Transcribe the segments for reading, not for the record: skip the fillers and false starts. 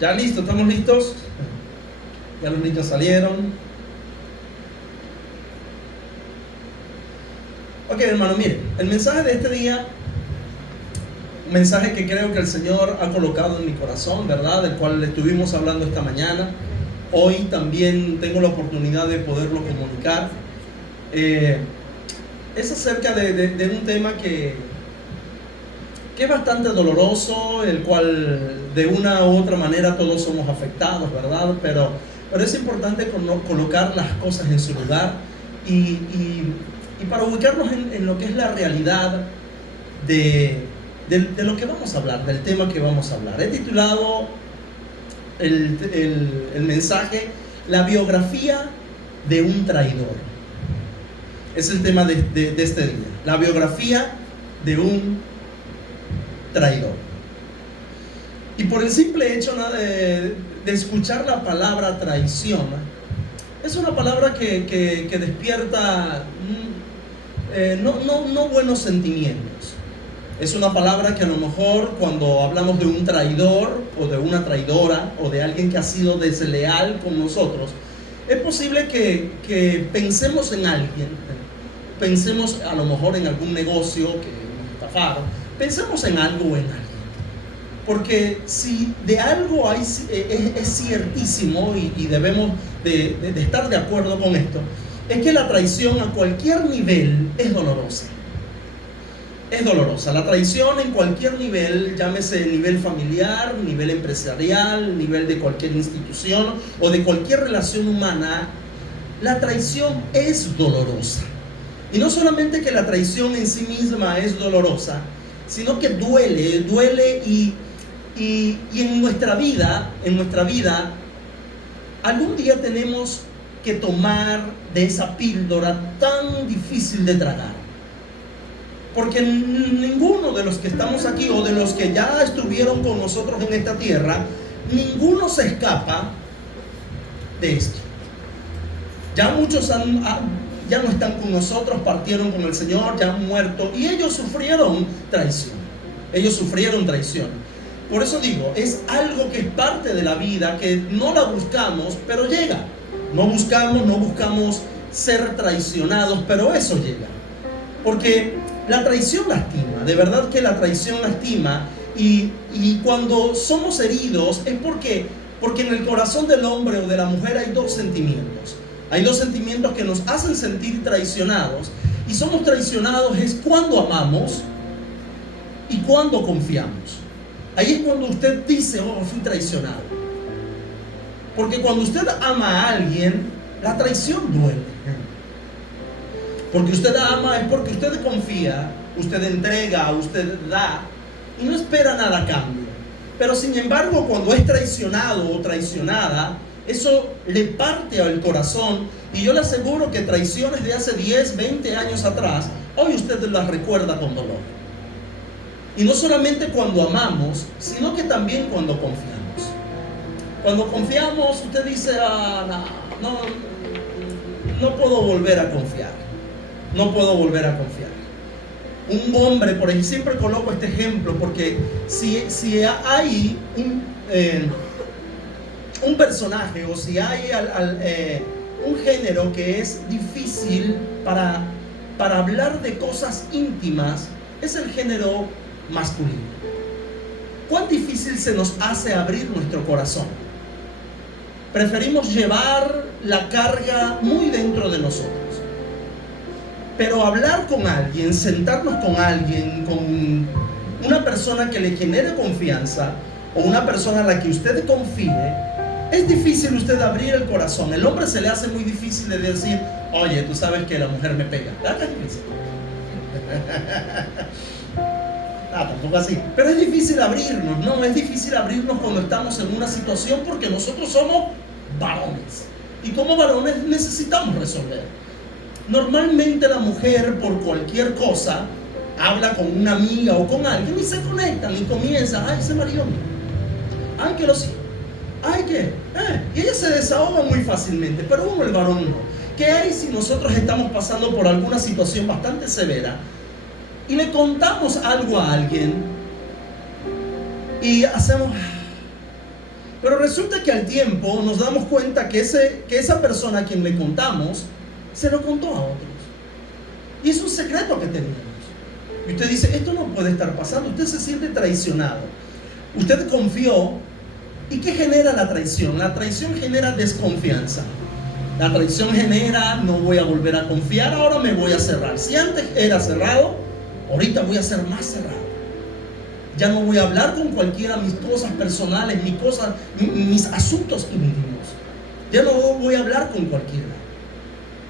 ¿Ya listo? ¿Estamos listos? Ya los niños salieron. Ok, hermano, mire, el mensaje de este día, un mensaje que creo que el Señor ha colocado en mi corazón, ¿verdad? Del cual le estuvimos hablando esta mañana. Hoy también tengo la oportunidad de poderlo comunicar. Es acerca de un tema que es bastante doloroso, el cual de una u otra manera todos somos afectados, ¿verdad? Pero es importante colocar las cosas en su lugar y para ubicarnos en lo que es la realidad de lo que vamos a hablar, del tema que vamos a hablar. He titulado el mensaje La biografía de un traidor. Es el tema de este día, la biografía de un traidor. Y por el simple hecho de escuchar la palabra traición, es una palabra que despierta no buenos sentimientos. Es una palabra que a lo mejor cuando hablamos de un traidor o de una traidora o de alguien que ha sido desleal con nosotros, es posible que pensemos en alguien, pensemos a lo mejor en algún negocio que nos estafaron, pensemos en algo o en alguien. Porque si de algo hay, es ciertísimo y debemos de estar de acuerdo con esto, es que la traición a cualquier nivel es dolorosa. Es dolorosa. La traición en cualquier nivel, llámese nivel familiar, nivel empresarial, nivel de cualquier institución o de cualquier relación humana, la traición es dolorosa. Y no solamente que la traición en sí misma es dolorosa, sino que duele y en nuestra vida, algún día tenemos que tomar de esa píldora tan difícil de tragar. Porque ninguno de los que estamos aquí o de los que ya estuvieron con nosotros en esta tierra, ninguno se escapa de esto. Ya muchos ya no están con nosotros, partieron con el Señor, ya han muerto y ellos sufrieron traición. Por eso digo, es algo que es parte de la vida, que no la buscamos, pero llega. No buscamos ser traicionados, pero eso llega. Porque la traición lastima, de verdad que la traición lastima, y cuando somos heridos es porque en el corazón del hombre o de la mujer hay dos sentimientos. Hay dos sentimientos que nos hacen sentir traicionados, y somos traicionados es cuando amamos y cuando confiamos. Ahí es cuando usted dice, oh, fui traicionado. Porque cuando usted ama a alguien, la traición duele. Porque usted ama es porque usted confía, usted entrega, usted da y no espera nada a cambio. Pero sin embargo, cuando es traicionado o traicionada, eso le parte al corazón, y yo le aseguro que traiciones de hace 10, 20 años atrás, hoy usted las recuerda con dolor. Y no solamente cuando amamos, sino que también cuando confiamos. Cuando confiamos, usted dice, no puedo volver a confiar. No puedo volver a confiar. Un hombre, por ejemplo, siempre coloco este ejemplo, porque si hay un personaje o si hay un género que es difícil para hablar de cosas íntimas, es el género masculino. ¿Cuán difícil se nos hace abrir nuestro corazón? Preferimos llevar la carga muy dentro de nosotros. Pero hablar con alguien, sentarnos con alguien, con una persona que le genere confianza o una persona a la que usted confíe, es difícil usted abrir el corazón. El hombre se le hace muy difícil de decir, oye, tú sabes que la mujer me pega. Tampoco así. Pero es difícil abrirnos, ¿no? Es difícil abrirnos cuando estamos en una situación, porque nosotros somos varones. Y como varones necesitamos resolver. Normalmente la mujer, por cualquier cosa, habla con una amiga o con alguien y se conectan y comienzan, ay, ese marido mío, ay, que lo sigo, ay, que, y ella se desahoga muy fácilmente. Pero uno, el varón, no. ¿Qué hay si nosotros estamos pasando por alguna situación bastante severa y le contamos algo a alguien y hacemos, Pero resulta que al tiempo nos damos cuenta que esa persona a quien le contamos se lo contó a otros. Y es un secreto que teníamos. Y usted dice, esto no puede estar pasando. Usted se siente traicionado. Usted confió. ¿Y qué genera la traición? La traición genera desconfianza. La traición genera, no voy a volver a confiar, ahora me voy a cerrar. Si antes era cerrado, ahorita voy a ser más cerrado. Ya no voy a hablar con cualquiera mis cosas personales, mis asuntos íntimos. Ya no voy a hablar con cualquiera.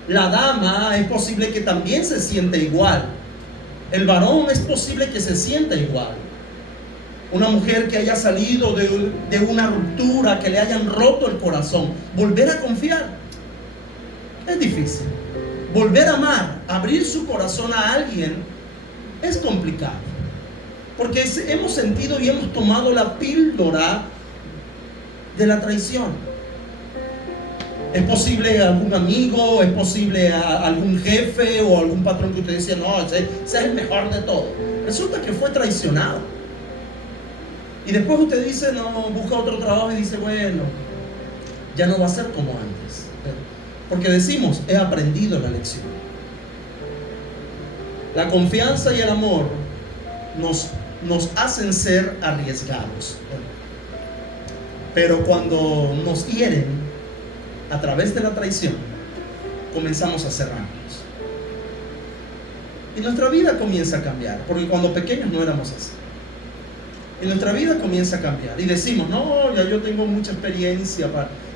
La dama es posible que también se sienta igual. El varón es posible que se sienta igual. Una mujer que haya salido de una ruptura, que le hayan roto el corazón, volver a confiar es difícil. Volver a amar, abrir su corazón a alguien es complicado. Porque hemos sentido y hemos tomado la píldora de la traición. Es posible algún amigo, es posible algún jefe o algún patrón que usted decía, no, ese es el mejor de todo. Resulta que fue traicionado. Y después usted dice, no, busca otro trabajo y dice, bueno, ya no va a ser como antes. Porque decimos, he aprendido la lección. La confianza y el amor nos hacen ser arriesgados. Pero cuando nos hieren a través de la traición, comenzamos a cerrarnos. Y nuestra vida comienza a cambiar, porque cuando pequeños no éramos así. Y nuestra vida comienza a cambiar. Y decimos, no, ya yo tengo mucha experiencia.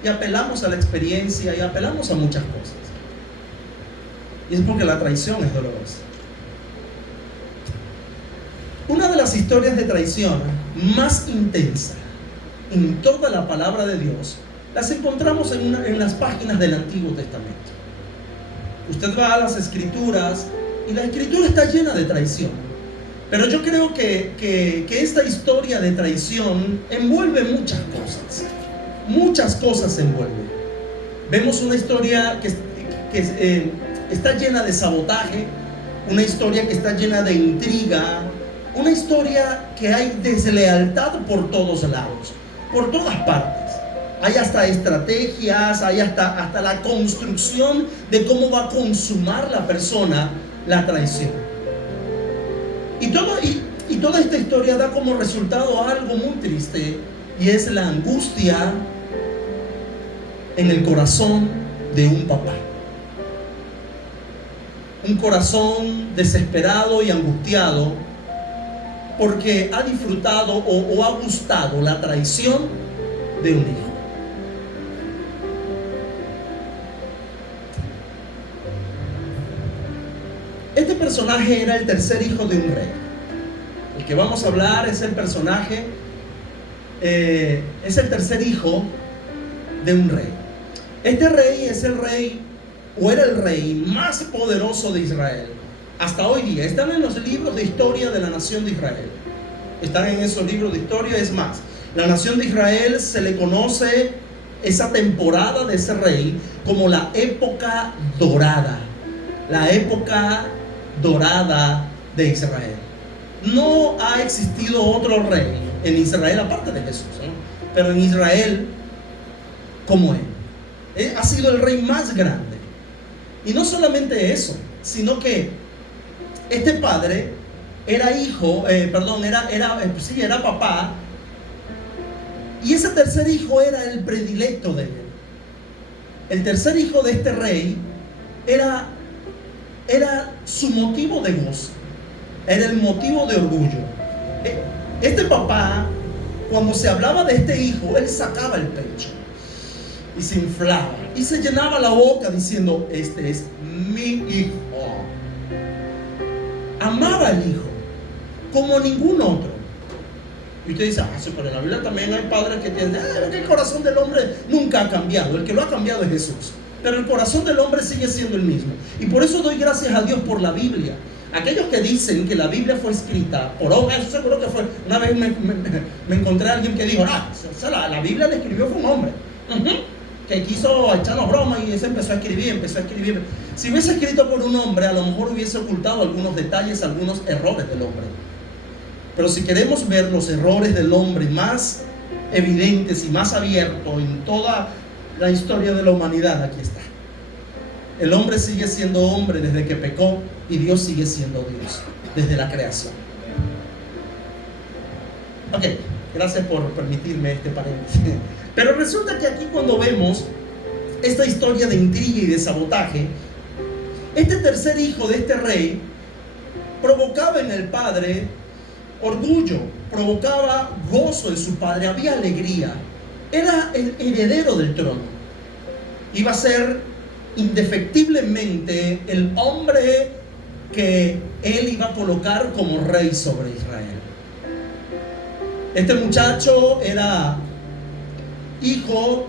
Y apelamos a la experiencia y apelamos a muchas cosas. Y es porque la traición es dolorosa. Una de las historias de traición más intensa en toda la palabra de Dios las encontramos en las páginas del Antiguo Testamento. Usted va a las Escrituras y la Escritura está llena de traición. Pero yo creo que esta historia de traición envuelve muchas cosas. Muchas cosas envuelve. Vemos una historia que está llena de sabotaje, una historia que está llena de intriga, una historia que hay deslealtad por todos lados, por todas partes. Hay hasta estrategias, hay hasta la construcción de cómo va a consumar la persona la traición. Y toda esta historia da como resultado algo muy triste, y es la angustia en el corazón de un papá. Un corazón desesperado y angustiado porque ha disfrutado o ha gustado la traición de un hijo. Este personaje era el tercer hijo de un rey. El que vamos a hablar es el personaje, es el tercer hijo de un rey. Este rey es el rey, o era el rey más poderoso de Israel. Hasta hoy día están en los libros de historia de la nación de Israel. Están en esos libros de historia. Es más, la nación de Israel se le conoce esa temporada de ese rey como la época dorada. La época dorada de Israel. No ha existido otro rey en Israel aparte de Jesús, ¿no? Pero en Israel como él. Ha sido el rey más grande. Y no solamente eso, sino que este padre era hijo, era papá. Y ese tercer hijo era el predilecto de él. El tercer hijo de este rey era su motivo de gozo, era el motivo de orgullo. Este papá, cuando se hablaba de este hijo, él sacaba el pecho y se inflaba y se llenaba la boca diciendo: este es mi hijo. Amaba al hijo como ningún otro. Y usted dice: sí, pero en la Biblia también hay padres que tienen, el corazón del hombre nunca ha cambiado, el que lo ha cambiado es Jesús. Pero el corazón del hombre sigue siendo el mismo. Y por eso doy gracias a Dios por la Biblia. Aquellos que dicen que la Biblia fue escrita por hombre, eso seguro que fue. Una vez me encontré a alguien que dijo: la Biblia la escribió fue un hombre. Que quiso echarnos broma y se empezó a escribir. Si hubiese escrito por un hombre, a lo mejor hubiese ocultado algunos detalles, algunos errores del hombre. Pero si queremos ver los errores del hombre más evidentes y más abierto en toda la historia de la humanidad, aquí está. El hombre sigue siendo hombre desde que pecó y Dios sigue siendo Dios desde la creación. Ok, gracias por permitirme este paréntesis. Pero resulta que aquí, cuando vemos esta historia de intriga y de sabotaje, este tercer hijo de este rey provocaba en el padre orgullo, provocaba gozo en su padre, había alegría. Era el heredero del trono. Iba a ser indefectiblemente el hombre que él iba a colocar como rey sobre Israel. Este muchacho era hijo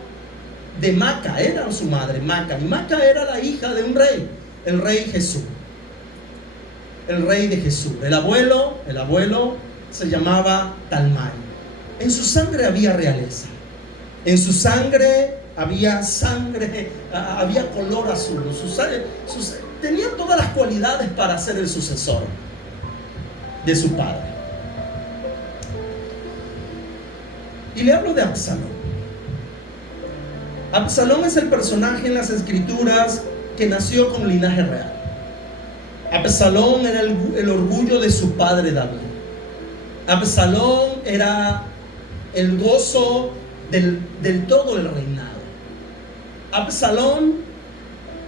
de Maca, era su madre Maca, y Maca era la hija de un rey, el rey Jesús, el rey de Jesús. El abuelo se llamaba Talmai. En su sangre había realeza, en su sangre había color azul, tenía todas las cualidades para ser el sucesor de su padre. Y le hablo de Absalón. Absalón es el personaje en las escrituras que nació con linaje real. Absalón era el orgullo de su padre David. Absalón era el gozo del todo el reinado. Absalón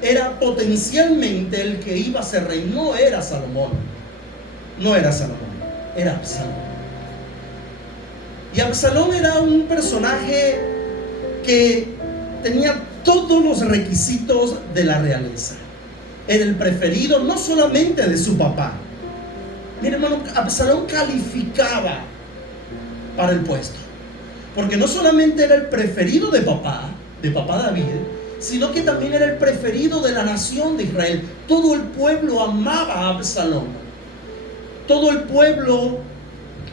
era potencialmente el que iba a ser rey. No era Salomón, era Absalón. Y Absalón era un personaje que tenía todos los requisitos de la realeza. Era el preferido no solamente de su papá. Mire, hermano, Absalón calificaba para el puesto, porque no solamente era el preferido de papá David, sino que también era el preferido de la nación de Israel. Todo el pueblo amaba a Absalón. Todo el pueblo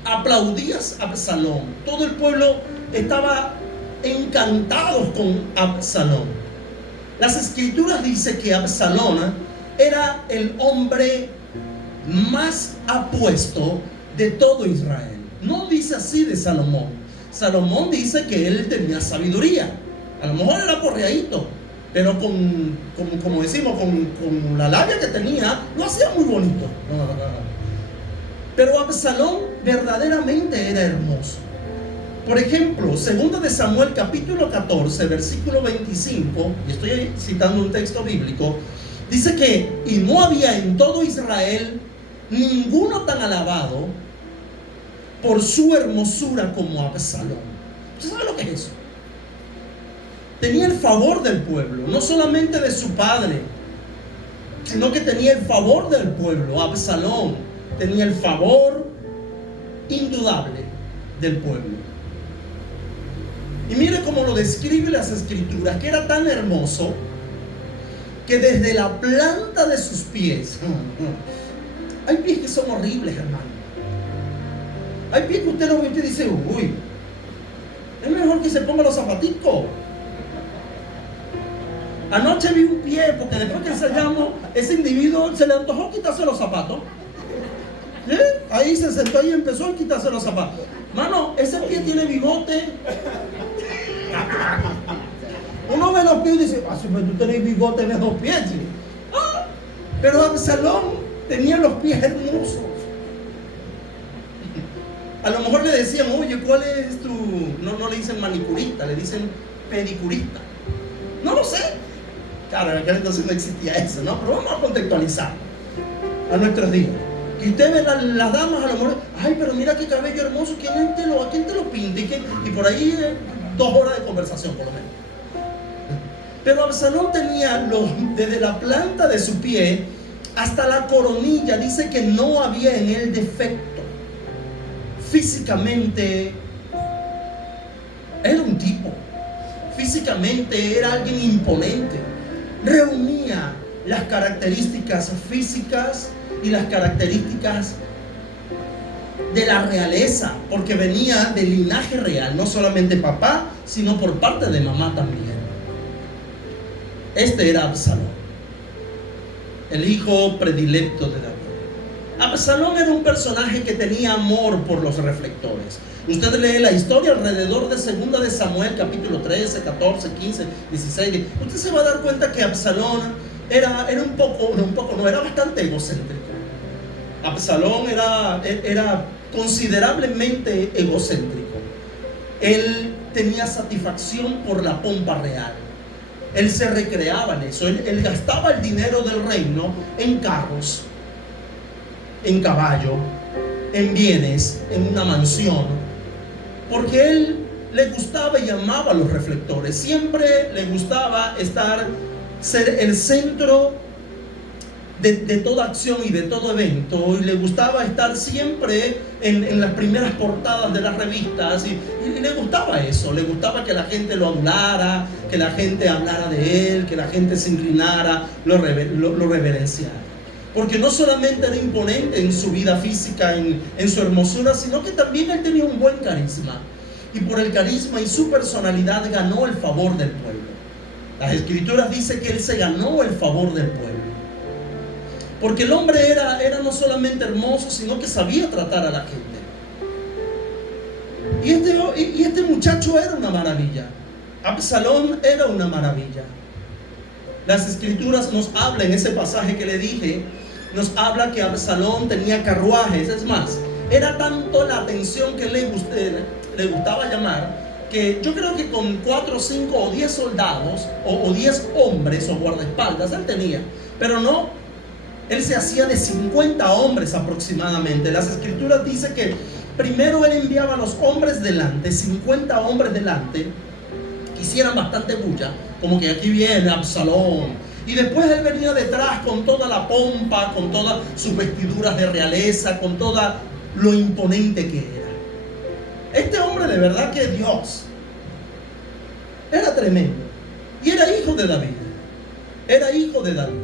aplaudía a Absalón. Todo el pueblo estaba encantado con Absalón. Las escrituras dicen que Absalón era el hombre más apuesto de todo Israel. No dice así de Salomón. Salomón dice que él tenía sabiduría. A lo mejor era porreadito, pero como decimos, con la labia que tenía, lo hacía muy bonito. Pero Absalón verdaderamente era hermoso. Por ejemplo, 2 de Samuel capítulo 14, versículo 25, y estoy citando un texto bíblico, dice que y no había en todo Israel ninguno tan alabado por su hermosura como Absalón. ¿Usted sabe lo que es eso? Tenía el favor del pueblo, no solamente de su padre, sino que tenía el favor del pueblo. Absalón tenía el favor indudable del pueblo. Y mire cómo lo describe las escrituras, que era tan hermoso que desde la planta de sus pies, hay pies que son horribles, hermano. Hay pies que usted lo ve y dice, uy, es mejor que se ponga los zapaticos. Anoche vi un pie, porque después que ensayamos, ese individuo se le antojó quitarse los zapatos. Ahí se sentó y empezó a quitarse los zapatos. Mano, ese pie tiene bigote. Uno ve los pies y dice, si tú tenés bigote en esos pies. Pero Absalón tenía los pies hermosos. A lo mejor le decían, oye, ¿cuál es tu...? No le dicen manicurista, le dicen pedicurista. No lo sé. Claro, en aquel entonces no existía eso, ¿no? Pero vamos a contextualizar a nuestros días. Y usted ve las damas, a lo mejor, ay, pero mira qué cabello hermoso, ¿a quién te lo pinta? Y por ahí 2 horas de conversación, por lo menos. Pero Absalón tenía desde la planta de su pie hasta la coronilla, dice que no había en él defecto. Físicamente era un tipo, físicamente era alguien imponente, reunía las características físicas y las características de la realeza, porque venía del linaje real, no solamente papá, sino por parte de mamá también. Este era Absalón, el hijo predilecto de David. Absalón era un personaje que tenía amor por los reflectores. Usted lee la historia alrededor de 2 de Samuel, capítulo 13, 14, 15, 16. Usted se va a dar cuenta que Absalón era bastante egocéntrico. Absalón era considerablemente egocéntrico. Él tenía satisfacción por la pompa real. Él se recreaba en eso. Él gastaba el dinero del reino en carros, en caballo, en bienes, en una mansión, porque él le gustaba y amaba los reflectores. Siempre le gustaba ser el centro de toda acción y de todo evento, y le gustaba estar siempre en las primeras portadas de las revistas, y le gustaba eso. Le gustaba que la gente lo adulara, que la gente hablara de él, que la gente se inclinara, lo reverenciara. Porque no solamente era imponente en su vida física, en su hermosura, sino que también él tenía un buen carisma. Y por el carisma y su personalidad ganó el favor del pueblo. Las Escrituras dicen que él se ganó el favor del pueblo. Porque el hombre era no solamente hermoso, sino que sabía tratar a la gente. Y este muchacho era una maravilla. Absalón era una maravilla. Las Escrituras nos hablan, en ese pasaje que le dije, nos habla que Absalón tenía carruajes. Es más, era tanto la atención que le gustaba llamar, que yo creo que con 4, 5 o 10 soldados o 10 hombres o guardaespaldas él tenía. Pero no, él se hacía de 50 hombres aproximadamente. Las Escrituras dicen que primero él enviaba a los hombres delante, 50 hombres delante, que hicieran bastante bulla, como que aquí viene Absalón. Y después él venía detrás con toda la pompa, con todas sus vestiduras de realeza, con todo lo imponente que era. Este hombre, de verdad que Dios, era tremendo. Y era hijo de David. Era hijo de David.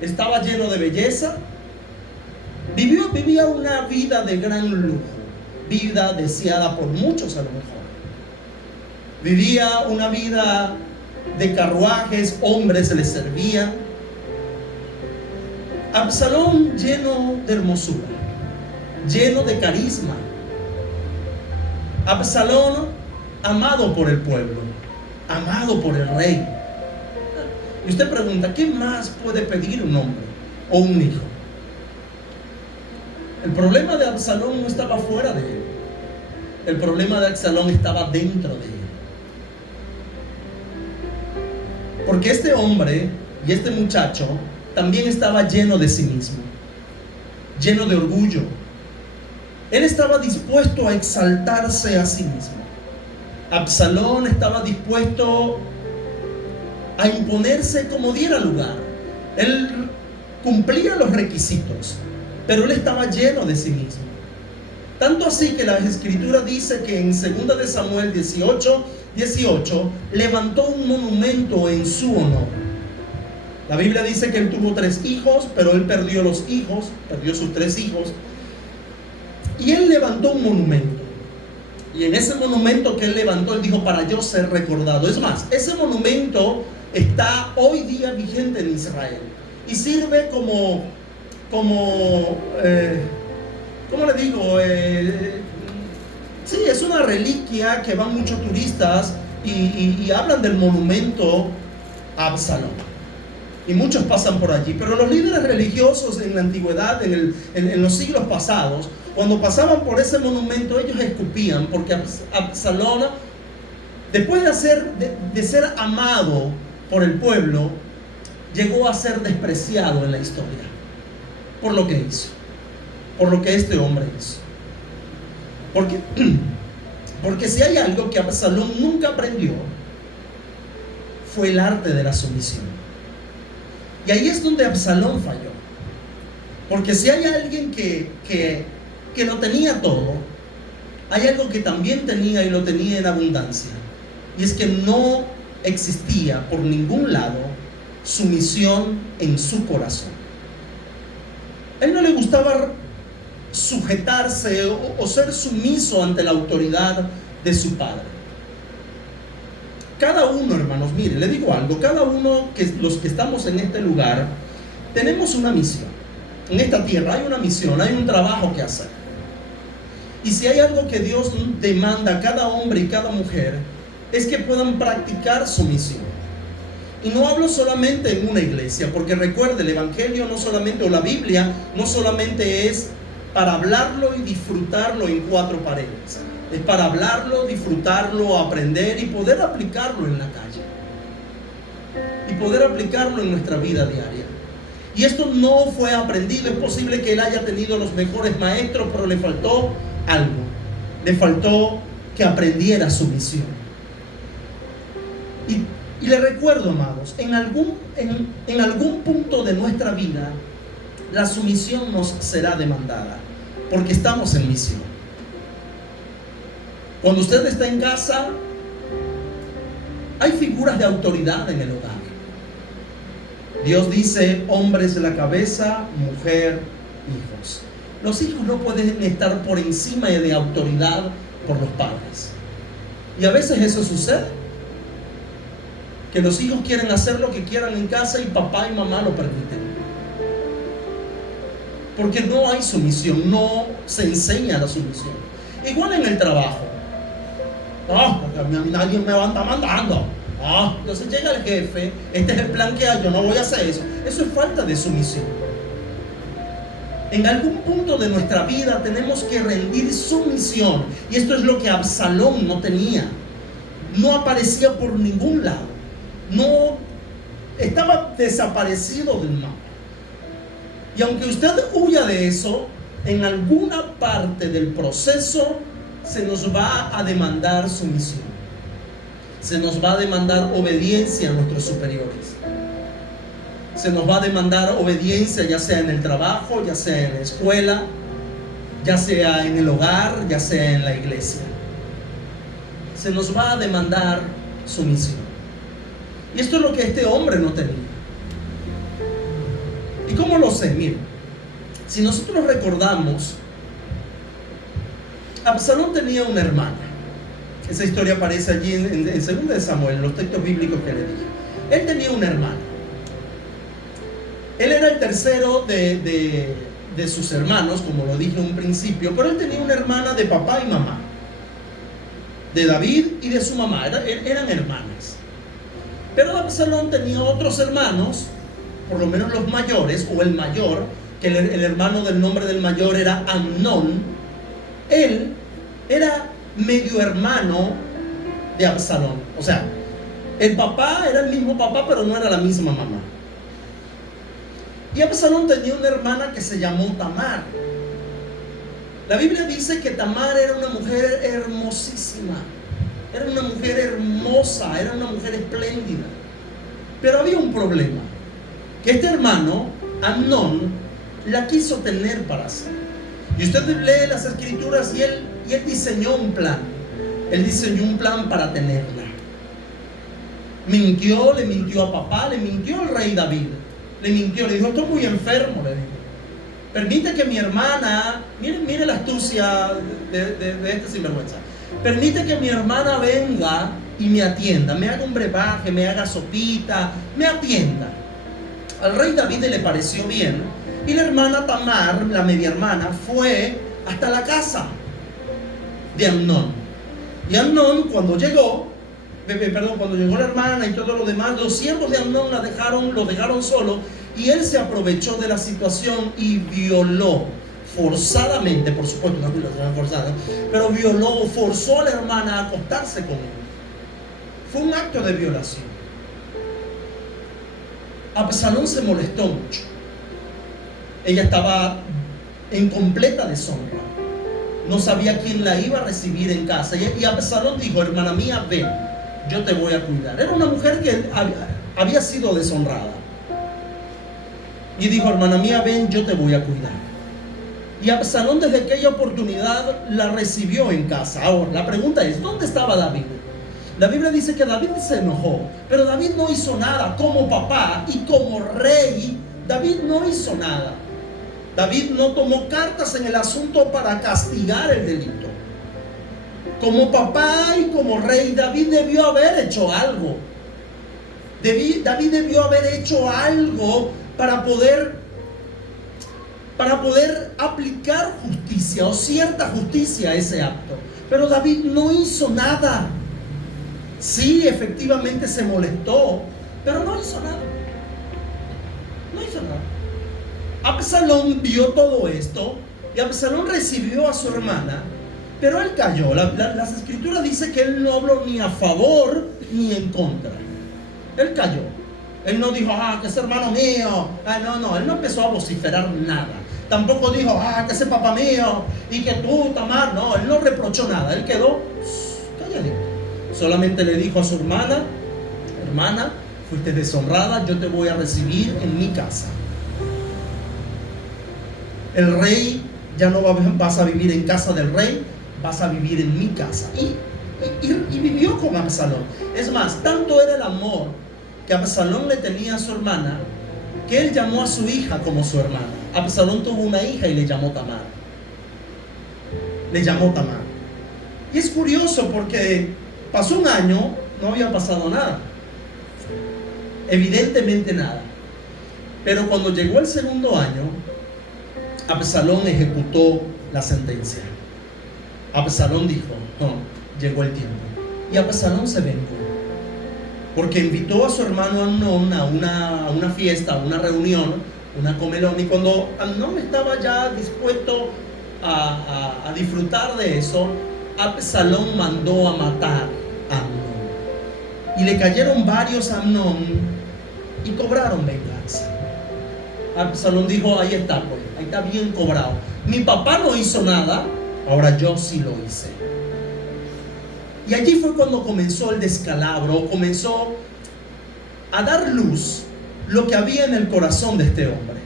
Estaba lleno de belleza. Vivía una vida de gran lujo. Vida deseada por muchos a lo mejor. Vivía una vida de carruajes, hombres le servían. Absalón lleno de hermosura, lleno de carisma. Absalón amado por el pueblo, amado por el rey. Y usted pregunta, ¿qué más puede pedir un hombre o un hijo? El problema de Absalón no estaba fuera de él. El problema de Absalón estaba dentro de él. Porque este hombre y este muchacho también estaba lleno de sí mismo, lleno de orgullo. Él estaba dispuesto a exaltarse a sí mismo. Absalón estaba dispuesto a imponerse como diera lugar. Él cumplía los requisitos, pero él estaba lleno de sí mismo. Tanto así que la Escritura dice que en 2 de Samuel 18 levantó un monumento en su honor. La Biblia dice que él tuvo 3 hijos, pero él perdió sus 3 hijos, y él levantó un monumento. Y en ese monumento que él levantó, él dijo: para yo ser recordado. Es más, ese monumento está hoy día vigente en Israel y sirve como ¿cómo le digo? Sí, es una reliquia que van muchos turistas y hablan del monumento a Absalón. Y muchos pasan por allí. Pero los líderes religiosos en la antigüedad, en los siglos pasados, cuando pasaban por ese monumento, ellos escupían, porque Absalón, después de ser amado por el pueblo, llegó a ser despreciado en la historia por lo que hizo, por lo que este hombre hizo. Porque si hay algo que Absalón nunca aprendió, fue el arte de la sumisión. Y ahí es donde Absalón falló. Porque si hay alguien que lo tenía todo, hay algo que también tenía, y lo tenía en abundancia. Y es que no existía por ningún lado sumisión en su corazón. A él no le gustaba sujetarse o ser sumiso ante la autoridad de su padre. Cada uno, hermanos, mire, le digo algo, cada uno, los que estamos en este lugar, tenemos una misión. en esta tierra hay una misión, hay un trabajo que hacer. Y si hay algo que Dios demanda a cada hombre y cada mujer, es que puedan practicar su misión. Y no hablo solamente en una iglesia, porque recuerde, el Evangelio no solamente, o la Biblia, no solamente es para hablarlo y disfrutarlo en cuatro paredes. Es para hablarlo, disfrutarlo, aprender y poder aplicarlo en la calle. Y poder aplicarlo en nuestra vida diaria. Y esto no fue aprendido. Es posible que él haya tenido los mejores maestros, pero le faltó algo. Le faltó que aprendiera su misión. Y le recuerdo, amados, en algún punto de nuestra vida, la sumisión nos será demandada, porque estamos en misión. Cuando usted está en casa, hay figuras de autoridad en el hogar. Dios dice: hombre es la cabeza, mujer, hijos. Los hijos no pueden estar por encima de autoridad por los padres. Y a veces eso sucede, que los hijos quieren hacer lo que quieran en casa y papá y mamá lo permiten. Porque no hay sumisión, no se enseña la sumisión. Igual en el trabajo. Nadie me va a andar mandando. Entonces llega el jefe, este es el plan que hay, yo no voy a hacer eso. Eso es falta de sumisión. En algún punto de nuestra vida tenemos que rendir sumisión. Y esto es lo que Absalón no tenía. No aparecía por ningún lado. No, estaba desaparecido del mapa. Y aunque usted huya de eso, en alguna parte del proceso se nos va a demandar sumisión. Se nos va a demandar obediencia a nuestros superiores. Se nos va a demandar obediencia, ya sea en el trabajo, ya sea en la escuela, ya sea en el hogar, ya sea en la iglesia. Se nos va a demandar sumisión. Y esto es lo que este hombre no tenía. ¿Y cómo lo sé? Miren, si nosotros recordamos, Absalón tenía una hermana. Esa historia aparece allí en 2 de Samuel, en los textos bíblicos que le dije. Él tenía una hermana. Él era el tercero de sus hermanos, como lo dije en un principio, pero él tenía una hermana de papá y mamá, de David y de su mamá, eran hermanas. Pero Absalón tenía otros hermanos, por lo menos los mayores, o el mayor, que el hermano del nombre del mayor era Amnón. Él era medio hermano de Absalón. O sea, el papá era el mismo papá, pero no era la misma mamá. Y Absalón tenía una hermana que se llamó Tamar. La Biblia dice que Tamar era una mujer hermosísima. Era una mujer hermosa, era una mujer espléndida. Pero había un problema, que este hermano, Amnón, la quiso tener para sí. Y usted lee las escrituras y él diseñó un plan. Él diseñó un plan para tenerla. Mintió, le mintió a papá, le mintió al rey David. Le mintió, le dijo: estoy muy enfermo, le dijo. Permite que mi hermana, mire la astucia de este sinvergüenza. Permite que mi hermana venga y me atienda, me haga un brebaje, me haga sopita, me atienda. Al rey David le pareció bien, y la hermana Tamar, la media hermana, fue hasta la casa de Amnón. Y Amnón, cuando llegó la hermana y todo lo demás, los siervos de Amnón lo dejaron solo, y él se aprovechó de la situación y violó forzadamente, por supuesto no violación forzada, pero forzó a la hermana a acostarse con él. Fue un acto de violación. Absalón se molestó mucho. Ella estaba en completa deshonra. No sabía quién la iba a recibir en casa. Y Absalón dijo: hermana mía, ven, yo te voy a cuidar. Era una mujer que había sido deshonrada. Y dijo: hermana mía, ven, yo te voy a cuidar. Y Absalón desde aquella oportunidad la recibió en casa. Ahora, la pregunta es: ¿dónde estaba David? La Biblia dice que David se enojó, pero David no hizo nada. Como papá y como rey, David no hizo nada. David no tomó cartas en el asunto para castigar el delito. Como papá y como rey, David debió haber hecho algo. David debió haber hecho algo para poder para poder aplicar justicia o cierta justicia a ese acto. Pero David no hizo nada. Sí, efectivamente se molestó, pero no hizo nada. No hizo nada. Absalón vio todo esto y Absalón recibió a su hermana, pero él cayó. Las escrituras dicen que él no habló ni a favor ni en contra. Él cayó. Él no dijo, que ese hermano mío. No, él no empezó a vociferar nada. Tampoco dijo, que ese papá mío y que tú, Tamar. No, él no reprochó nada. Él quedó calladito. Solamente le dijo a su hermana, hermana, fuiste deshonrada, yo te voy a recibir en mi casa. El rey, ya no vas a vivir en casa del rey, vas a vivir en mi casa. Y vivió con Absalón. Es más, tanto era el amor que Absalón le tenía a su hermana, que él llamó a su hija como su hermana. Absalón tuvo una hija y le llamó Tamar. Le llamó Tamar. Y es curioso porque pasó un año, no había pasado nada. Evidentemente nada. Pero cuando llegó el segundo año, Absalón ejecutó la sentencia. Absalón dijo, llegó el tiempo. Y Absalón se vengó, porque invitó a su hermano Amnón a una fiesta, a una reunión, una comelón. Y cuando Amnón estaba ya dispuesto a disfrutar de eso, Absalón mandó a matar a Amnón. Y le cayeron varios a Amnón y cobraron venganza. Absalón dijo, ahí está, pues, ahí está bien cobrado. Mi papá no hizo nada, ahora yo sí lo hice. Y allí fue cuando comenzó el descalabro, comenzó a dar luz lo que había en el corazón de este hombre.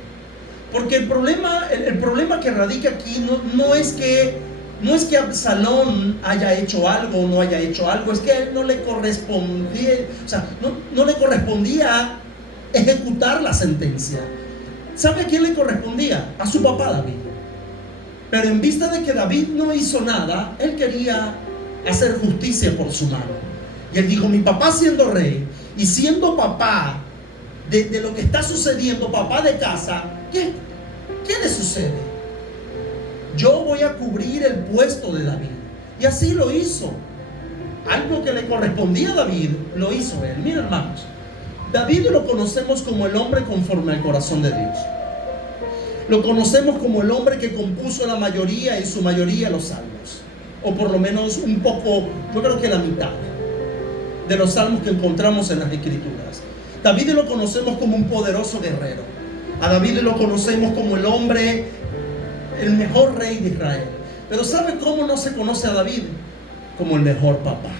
Porque el problema que radica aquí no es que Absalón haya hecho algo o no haya hecho algo, es que a él no le correspondía, no le correspondía ejecutar la sentencia. ¿Sabe a quién le correspondía? A su papá David. Pero en vista de que David no hizo nada, él quería hacer justicia por su mano. Y él dijo, mi papá siendo rey y siendo papá de lo que está sucediendo, papá de casa, ¿qué le sucede? Yo voy a cubrir el puesto de David. Y así lo hizo. Algo que le correspondía a David, lo hizo él. Miren, hermanos, David lo conocemos como el hombre conforme al corazón de Dios. Lo conocemos como el hombre que compuso la mayoría, en su mayoría, los salmos. O por lo menos un poco, yo creo que la mitad de los salmos que encontramos en las escrituras. David lo conocemos como un poderoso guerrero. A David lo conocemos como el hombre, el mejor rey de Israel. Pero ¿sabe cómo no se conoce a David? Como el mejor papá,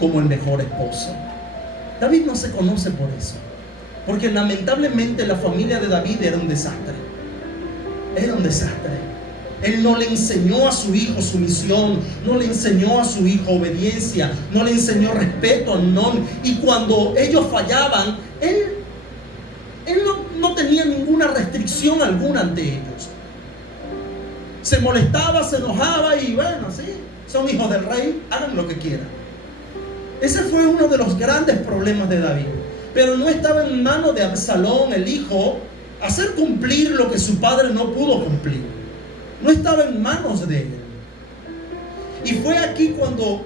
como el mejor esposo. David no se conoce por eso, porque lamentablemente la familia de David era un desastre. Era un desastre. Él no le enseñó a su hijo sumisión, no le enseñó a su hijo obediencia, no le enseñó respeto a Amnón. Y cuando ellos fallaban, él no tenía ninguna restricción alguna ante ellos. Se molestaba, se enojaba y bueno, sí, son hijos del rey, hagan lo que quieran. Ese fue uno de los grandes problemas de David. Pero no estaba en manos de Absalón, el hijo, hacer cumplir lo que su padre no pudo cumplir. No estaba en manos de él. Y fue aquí cuando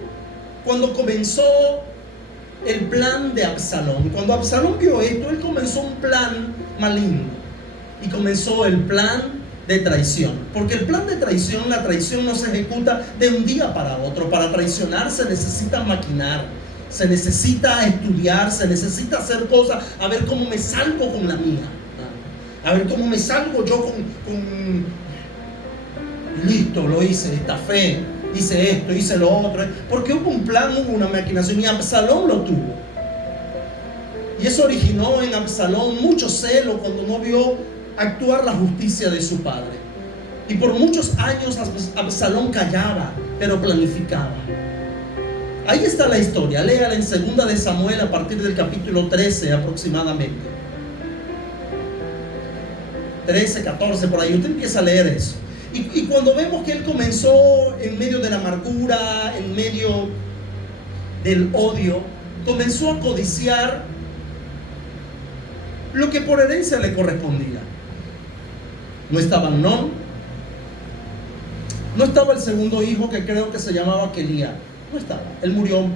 comenzó el plan de Absalón. Cuando Absalón vio esto, él comenzó un plan maligno. Y comenzó el plan de traición. Porque el plan de traición, la traición no se ejecuta de un día para otro. Para traicionar se necesita maquinar, se necesita estudiar, se necesita hacer cosas. A ver cómo me salgo con la mía. A ver cómo me salgo yo con listo, lo hice, esta fe, hice esto, hice lo otro. Porque hubo un plan, hubo una maquinación, y Absalón lo tuvo. Y eso originó en Absalón mucho celo cuando no vio actuar la justicia de su padre. Y por muchos años Absalón callaba, pero planificaba. Ahí está la historia, léala en 2 de Samuel a partir del capítulo 13 aproximadamente. 13, 14, por ahí, usted empieza a leer eso. Y cuando vemos que él comenzó en medio de la amargura, en medio del odio, comenzó a codiciar lo que por herencia le correspondía. No estaba Amnón, no estaba el segundo hijo, que creo que se llamaba Quelía, no estaba, él murió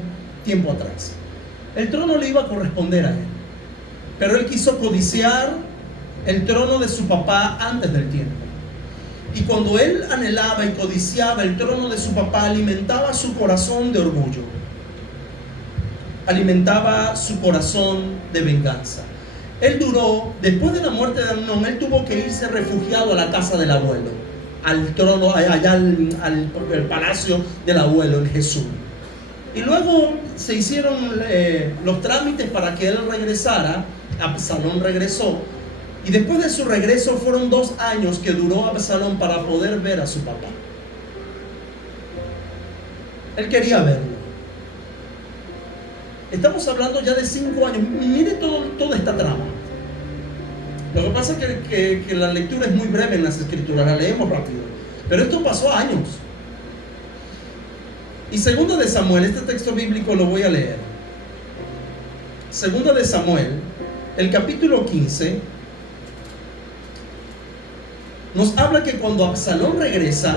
tiempo atrás. El trono le iba a corresponder a él, pero él quiso codiciar el trono de su papá antes del tiempo. Y cuando él anhelaba y codiciaba el trono de su papá, alimentaba su corazón de orgullo, alimentaba su corazón de venganza. Él duró, después de la muerte de Amnón, él tuvo que irse refugiado a la casa del abuelo, al trono, allá al palacio del abuelo en Jesús. Y luego se hicieron los trámites para que él regresara. Absalón regresó, y después de su regreso fueron 2 años que duró Absalón para poder ver a su papá. Él quería verlo. Estamos hablando ya de 5 años. Mire toda esta trama. Lo que pasa es que la lectura es muy breve en las escrituras, la leemos rápido, pero esto pasó años. Y segunda de Samuel, este texto bíblico lo voy a leer. Segunda de Samuel, el capítulo 15, nos habla que cuando Absalón regresa,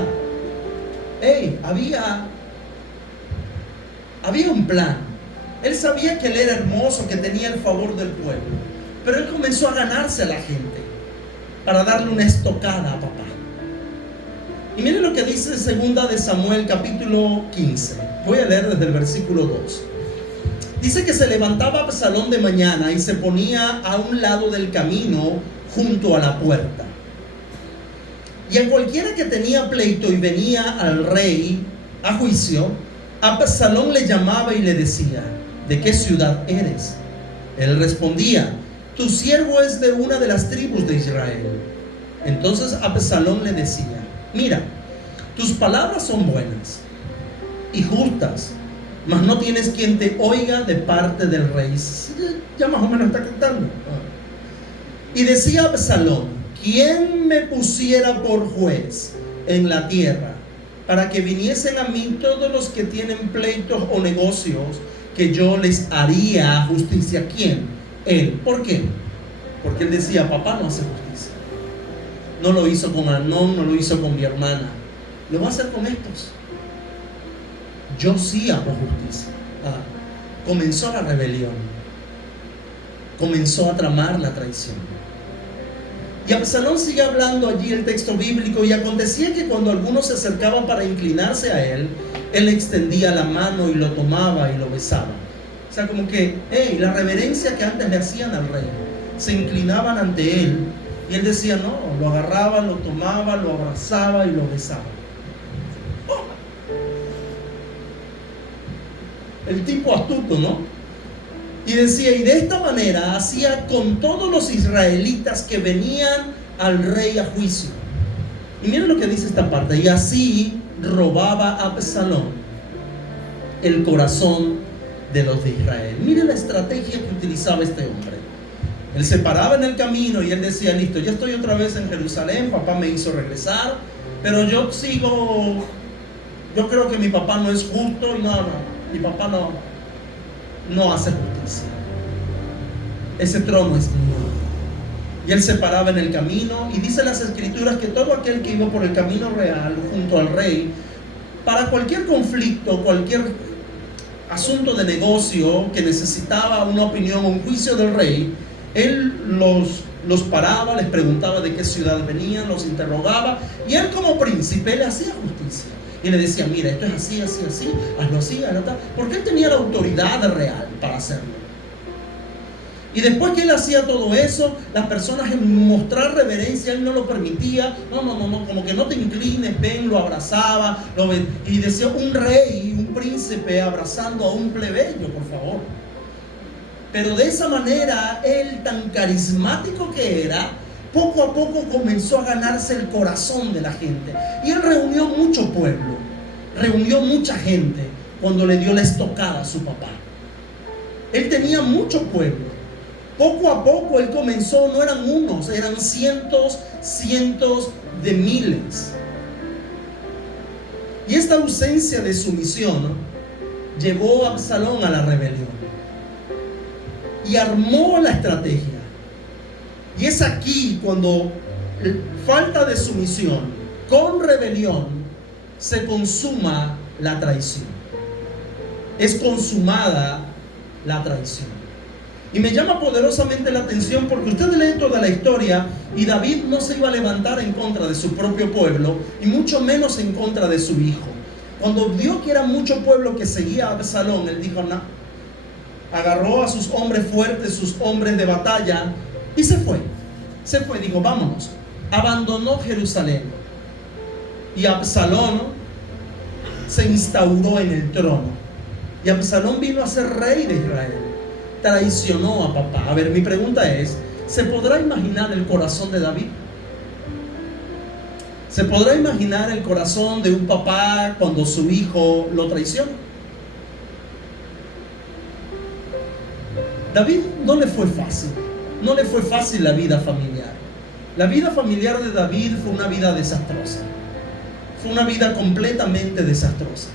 había un plan. Él sabía que él era hermoso, que tenía el favor del pueblo, pero él comenzó a ganarse a la gente para darle una estocada a papá. Y miren lo que dice segunda de Samuel capítulo 15. Voy a leer desde el versículo 2. Dice que se levantaba Absalón de mañana y se ponía a un lado del camino junto a la puerta. Y a cualquiera que tenía pleito y venía al rey a juicio, Absalón le llamaba y le decía: ¿de qué ciudad eres? Él respondía: tu siervo es de una de las tribus de Israel. Entonces Absalón le decía: mira, tus palabras son buenas y justas, mas no tienes quien te oiga de parte del rey. Ya más o menos está cantando. Y decía Absalón: ¿quién me pusiera por juez en la tierra para que viniesen a mí todos los que tienen pleitos o negocios, que yo les haría justicia? ¿Quién? Él. ¿Por qué? Porque él decía: papá no hace justicia. No lo hizo con Amnón, no lo hizo con mi hermana. Lo va a hacer con estos. Yo sí hago justicia. Comenzó la rebelión. Comenzó a tramar la traición. Y Absalón sigue hablando allí el texto bíblico. Y acontecía que cuando algunos se acercaban para inclinarse a él, él extendía la mano y lo tomaba y lo besaba. O sea, como que, la reverencia que antes le hacían al rey. Se inclinaban ante él y él decía: no, lo agarraba, lo tomaba, lo abrazaba y lo besaba. El tipo astuto, ¿no? Y decía, y de esta manera hacía con todos los israelitas que venían al rey a juicio. Y miren lo que dice esta parte: y así robaba a Absalón el corazón de los de Israel. Miren la estrategia que utilizaba este hombre. Él se paraba en el camino y él decía: listo, ya estoy otra vez en Jerusalén, papá me hizo regresar, pero yo creo que mi papá no es justo, y mi papá no hace justicia. Ese trono es mío. Y él se paraba en el camino, y dice las escrituras que todo aquel que iba por el camino real junto al rey, para cualquier conflicto, cualquier asunto de negocio que necesitaba una opinión o un juicio del rey, él los paraba, les preguntaba de qué ciudad venían, los interrogaba, y él como príncipe le hacía justicia. Y le decía: mira, esto es así, así, así, hazlo así, hazlo tal. Porque él tenía la autoridad real para hacerlo. Y después que él hacía todo eso, las personas, en mostrar reverencia, él no lo permitía. No, como que no te inclines, ven, lo abrazaba, y decía: un rey, un príncipe abrazando a un plebeyo, por favor. Pero de esa manera, él, tan carismático que era, poco a poco comenzó a ganarse el corazón de la gente. Y él reunió mucho pueblo, reunió mucha gente cuando le dio la estocada a su papá. Él tenía mucho pueblo. Poco a poco él comenzó, no eran unos, eran cientos de miles. Y esta ausencia de sumisión llevó a Absalón a la rebelión. Y armó la estrategia. Y es aquí cuando falta de sumisión, con rebelión, se consuma la traición. Es consumada la traición. Y me llama poderosamente la atención porque usted lee toda la historia y David no se iba a levantar en contra de su propio pueblo y mucho menos en contra de su hijo. Cuando vio que era mucho pueblo que seguía a Absalón, él dijo: no. Agarró a sus hombres fuertes, sus hombres de batalla, y se fue. Dijo: vámonos. Abandonó Jerusalén. Y Absalón se instauró en el trono. Y Absalón vino a ser rey de Israel. Traicionó a papá. A ver, mi pregunta es: ¿se podrá imaginar el corazón de David? ¿Se podrá imaginar el corazón de un papá cuando su hijo lo traiciona? David no le fue fácil. No le fue fácil la vida familiar. La vida familiar de David fue una vida desastrosa. Fue una vida completamente desastrosa.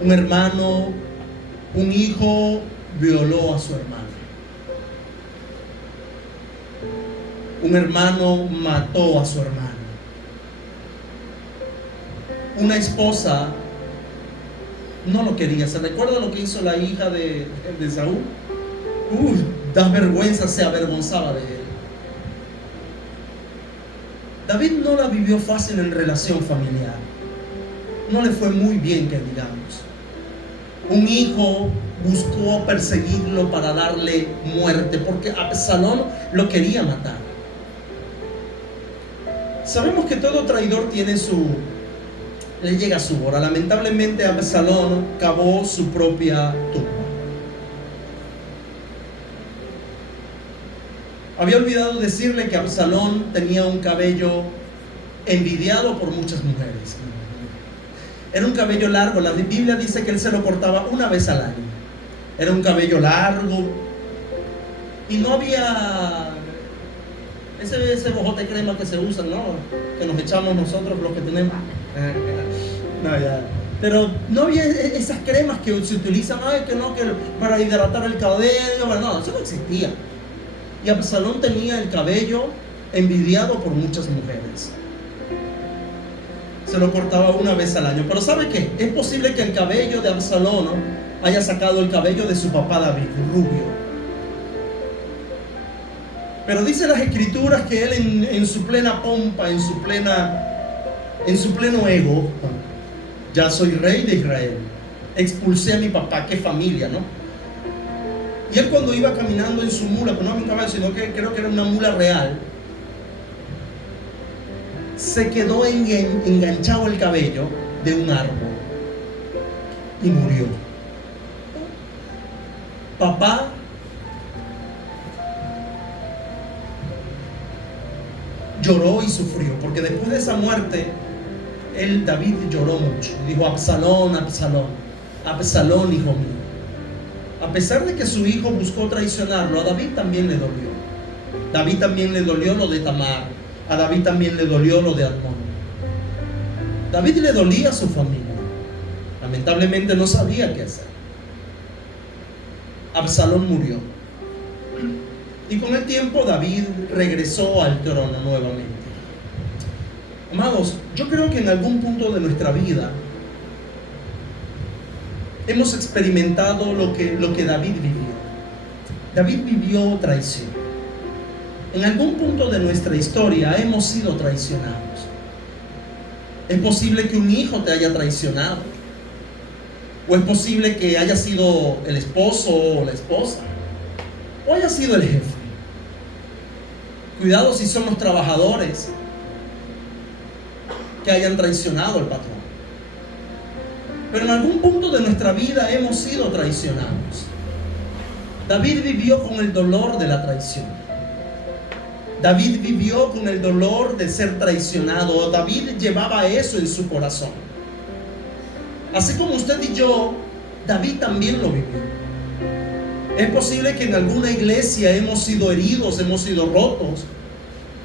Un hermano, un hijo violó a su hermano. Un hermano mató a su hermano. Una esposa no lo quería. ¿Se recuerda lo que hizo la hija de Saúl? Da vergüenza, se avergonzaba de él. David no la vivió fácil en relación familiar. No le fue muy bien, que digamos. Un hijo buscó perseguirlo para darle muerte, porque Absalón lo quería matar. Sabemos que todo traidor le llega su hora. Lamentablemente Absalón cavó su propia tumba. Había olvidado decirle que Absalón tenía un cabello envidiado por muchas mujeres. Era un cabello largo. La Biblia dice que él se lo cortaba una vez al año. Era un cabello largo y no había ese bojote crema que se usa, ¿no? Que nos echamos nosotros los que tenemos. No, ya. Pero no había esas cremas que se utilizan, que para hidratar el cabello. No, eso no existía. Y Absalón tenía el cabello envidiado por muchas mujeres. Se lo cortaba una vez al año. Pero ¿sabe qué? Es posible que el cabello de Absalón haya sacado el cabello de su papá David, rubio. Pero dice las escrituras que él en su plena pompa, en su pleno ego: ya soy rey de Israel, expulsé a mi papá. Qué familia, ¿no? Y él, cuando iba caminando en su mula, que no era un caballo, sino que creo que era una mula real, se quedó enganchado el cabello de un árbol y murió. Papá lloró y sufrió, porque después de esa muerte, David lloró mucho. Dijo: Absalón, Absalón, Absalón, hijo mío. A pesar de que su hijo buscó traicionarlo, a David también le dolió. David también le dolió lo de Tamar. A David también le dolió lo de Amnón. David le dolía a su familia. Lamentablemente no sabía qué hacer. Absalón murió. Y con el tiempo David regresó al trono nuevamente. Amados, yo creo que en algún punto de nuestra vida hemos experimentado lo que David vivió. David vivió traición. En algún punto de nuestra historia hemos sido traicionados. Es posible que un hijo te haya traicionado, o es posible que haya sido el esposo o la esposa, o haya sido el jefe. Cuidado si son los trabajadores que hayan traicionado al patrón. Pero en algún punto de nuestra vida hemos sido traicionados. David vivió con el dolor de la traición. David vivió con el dolor de ser traicionado. David llevaba eso en su corazón. Así como usted y yo, David también lo vivió. Es posible que en alguna iglesia hemos sido heridos, hemos sido rotos.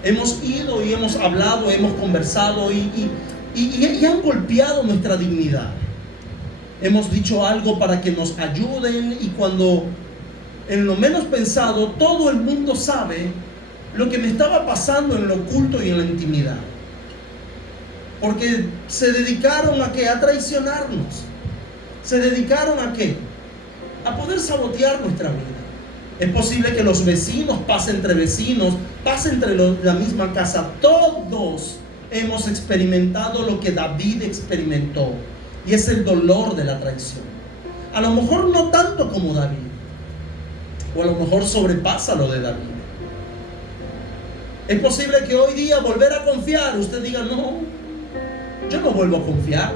Hemos ido y hemos hablado, hemos conversado y han golpeado nuestra dignidad. Hemos dicho algo para que nos ayuden, y cuando en lo menos pensado todo el mundo sabe lo que me estaba pasando en lo oculto y en la intimidad. Porque se dedicaron ¿a qué? A traicionarnos. Se dedicaron ¿a qué? A poder sabotear nuestra vida. Es posible que los vecinos, pase entre vecinos, pase entre la misma casa. Todos hemos experimentado lo que David experimentó, y es el dolor de la traición. A lo mejor no tanto como David, o a lo mejor sobrepasa lo de David. Es posible que hoy día volver a confiar, usted diga, no, yo no vuelvo a confiar.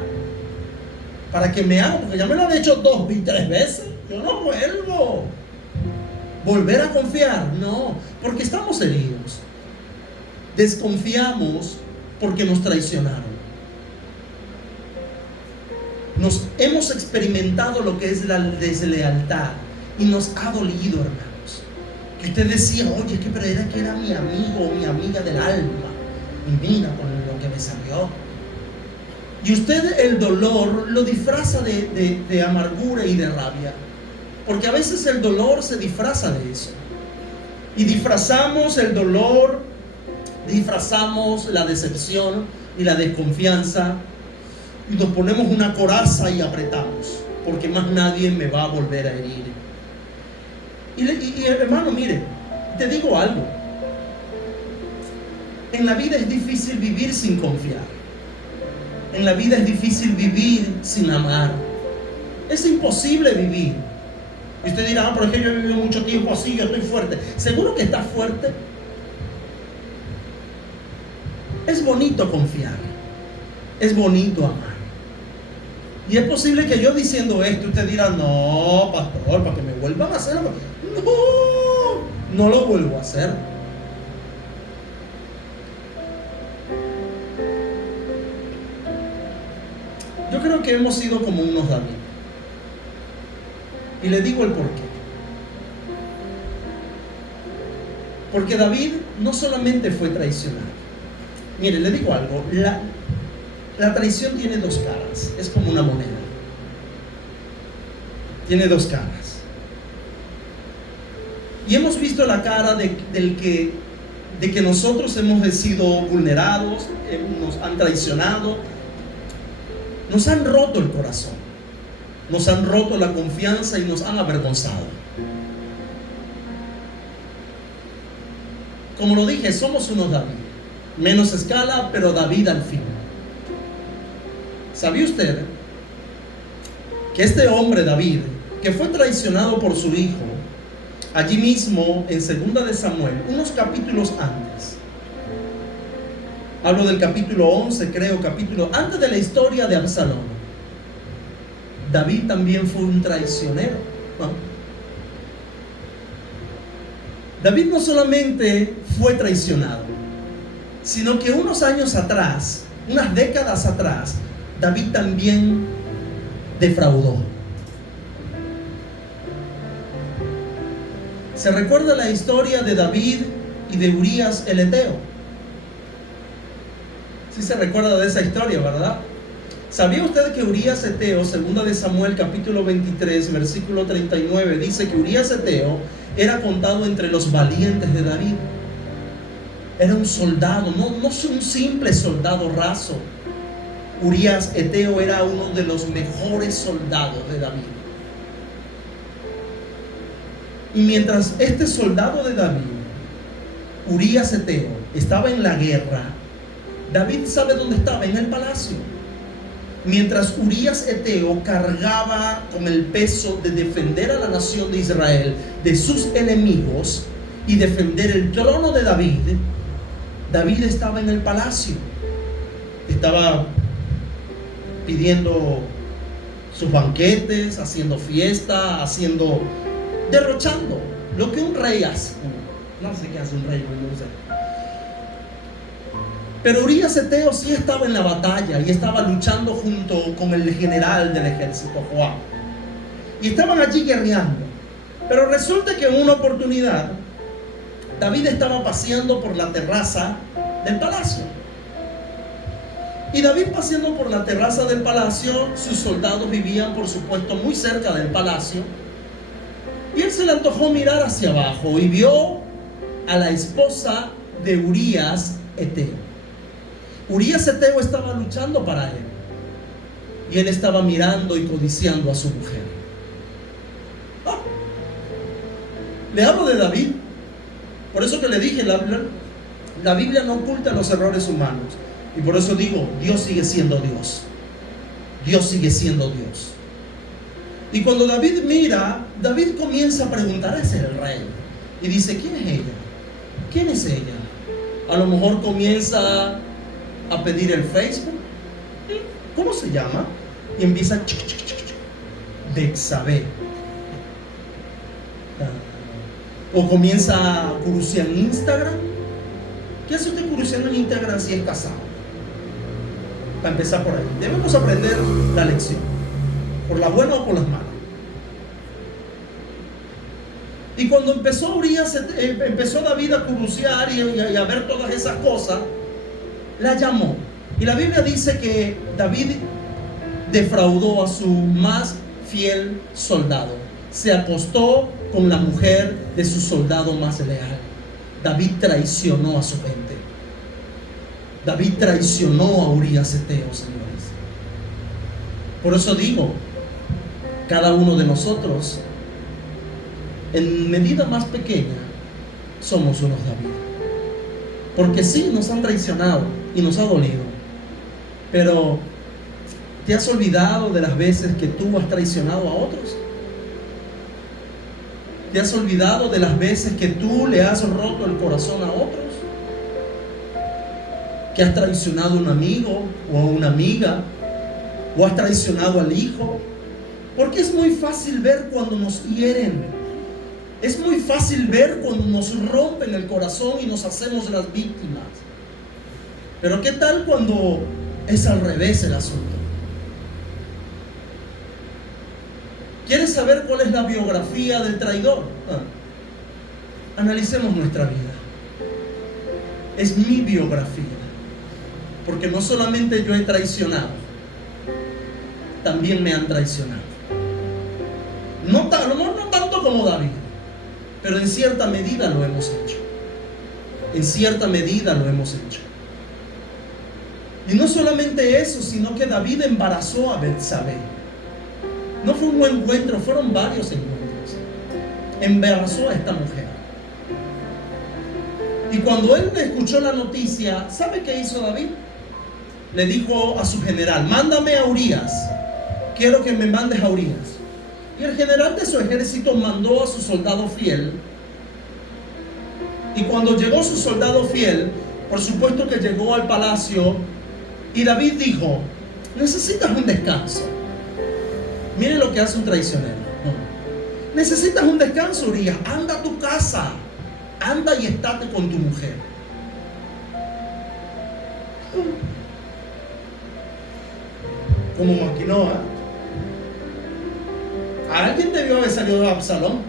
¿Para que me hago? Porque ya me lo han hecho 2 y 3 veces. Yo no vuelvo. Volver a confiar, no, porque estamos heridos. Desconfiamos porque nos traicionaron. Hemos experimentado lo que es la deslealtad y nos ha dolido, hermanos. Que usted decía, oye, pero era que era mi amigo o mi amiga del alma, y mira con lo que me salió. Y usted el dolor lo disfraza de amargura y de rabia, porque a veces el dolor se disfraza de eso, y disfrazamos el dolor, disfrazamos la decepción y la desconfianza, y nos ponemos una coraza y apretamos, porque más nadie me va a volver a herir. Y hermano, mire, te digo algo. En la vida es difícil vivir sin confiar. En la vida es difícil vivir sin amar. Es imposible vivir. Y usted dirá, pero es que yo he vivido mucho tiempo así, yo estoy fuerte. ¿Seguro que estás fuerte? Es bonito confiar. Es bonito amar. Y es posible que yo diciendo esto, usted dirá, no, pastor, para que me vuelvan a hacerlo. No lo vuelvo a hacer. Yo creo que hemos sido como unos David. Y le digo el por qué. Porque David no solamente fue traicionado. Mire, le digo algo. La traición tiene 2 caras. Es como una moneda. Tiene 2 caras. Y hemos visto la cara de que nosotros hemos sido vulnerados, nos han traicionado, nos han roto el corazón, nos han roto la confianza y nos han avergonzado. Como lo dije, somos unos David, menos escala, pero David al fin. ¿Sabía usted que este hombre David, que fue traicionado por su hijo, allí mismo en 2 de Samuel, unos capítulos antes, hablo del capítulo 11, creo, antes de la historia de Absalón, David también fue un traicionero, ¿no? David no solamente fue traicionado, sino que unos años atrás, unas décadas atrás, David también defraudó. ¿Se recuerda la historia de David y de Urías el Eteo? Sí se recuerda de esa historia, ¿verdad? ¿Sabía usted que Urías Eteo, 2 de Samuel capítulo 23, versículo 39, dice que Urías Eteo era contado entre los valientes de David? Era un soldado, no un simple soldado raso. Urías Eteo era uno de los mejores soldados de David. Y mientras este soldado de David, Urías Eteo, estaba en la guerra, David sabe dónde estaba, en el palacio. Mientras Urías Eteo cargaba con el peso de defender a la nación de Israel de sus enemigos y defender el trono de David, David estaba en el palacio. Estaba pidiendo sus banquetes, haciendo fiesta, derrochando lo que un rey hace. No sé qué hace un rey, no sé. Pero Urías Eteo sí estaba en la batalla y estaba luchando junto con el general del ejército, Joab. Y estaban allí guerreando. Pero resulta que en una oportunidad David estaba paseando por la terraza del palacio. Y David, paseando por la terraza del palacio, sus soldados vivían, por supuesto, muy cerca del palacio. Y él se le antojó mirar hacia abajo y vio a la esposa de Urías Eteo. Urías Eteo estaba luchando para él, y él estaba mirando y codiciando a su mujer. Le hablo de David. Por eso que le dije, la Biblia no oculta los errores humanos. Y por eso digo, Dios sigue siendo Dios. Dios sigue siendo Dios. Y cuando David mira, David comienza a preguntar: ese es el rey. Y dice: ¿quién es ella? ¿Quién es ella? A lo mejor comienza a pedir el Facebook. ¿Cómo se llama? Y empieza: Betsabé. O comienza a curiosear en Instagram. ¿Qué hace usted curioseando en Instagram si es casado? Para empezar por ahí. Debemos aprender la lección, por las buenas o por las malas. Y cuando empezó David a curiosear y a ver todas esas cosas, la llamó. Y la Biblia dice que David defraudó a su más fiel soldado. Se acostó con la mujer de su soldado más leal. David traicionó a su gente. David traicionó a Urías Eteo, señores. Por eso digo, cada uno de nosotros, en medida más pequeña, somos unos David. Porque sí, nos han traicionado y nos ha dolido. Pero ¿te has olvidado de las veces que tú has traicionado a otros? ¿Te has olvidado de las veces que tú le has roto el corazón a otros? ¿Que has traicionado a un amigo o a una amiga? ¿O has traicionado al hijo? Porque es muy fácil ver cuando nos hieren. Es muy fácil ver cuando nos rompen el corazón y nos hacemos las víctimas. Pero ¿qué tal cuando es al revés el asunto? ¿Quieres saber cuál es la biografía del traidor? Analicemos nuestra vida. Es mi biografía. Porque no solamente yo he traicionado, también me han traicionado. No tanto como David, pero en cierta medida lo hemos hecho. En cierta medida lo hemos hecho. Y no solamente eso, sino que David embarazó a Betsabé. No fue un buen encuentro, fueron varios encuentros. Embarazó a esta mujer. Y cuando él escuchó la noticia, ¿sabe qué hizo David? Le dijo a su general: mándame a Urías. Quiero que me mandes a Urías. Y el general de su ejército mandó a su soldado fiel. Y cuando llegó su soldado fiel, por supuesto que llegó al palacio. Y David dijo: necesitas un descanso. Mire lo que hace un traicionero. Necesitas un descanso, Urías. Anda a tu casa. Anda y estate con tu mujer. Como maquinó, ¿eh? Alguien debió haber salido de Absalón.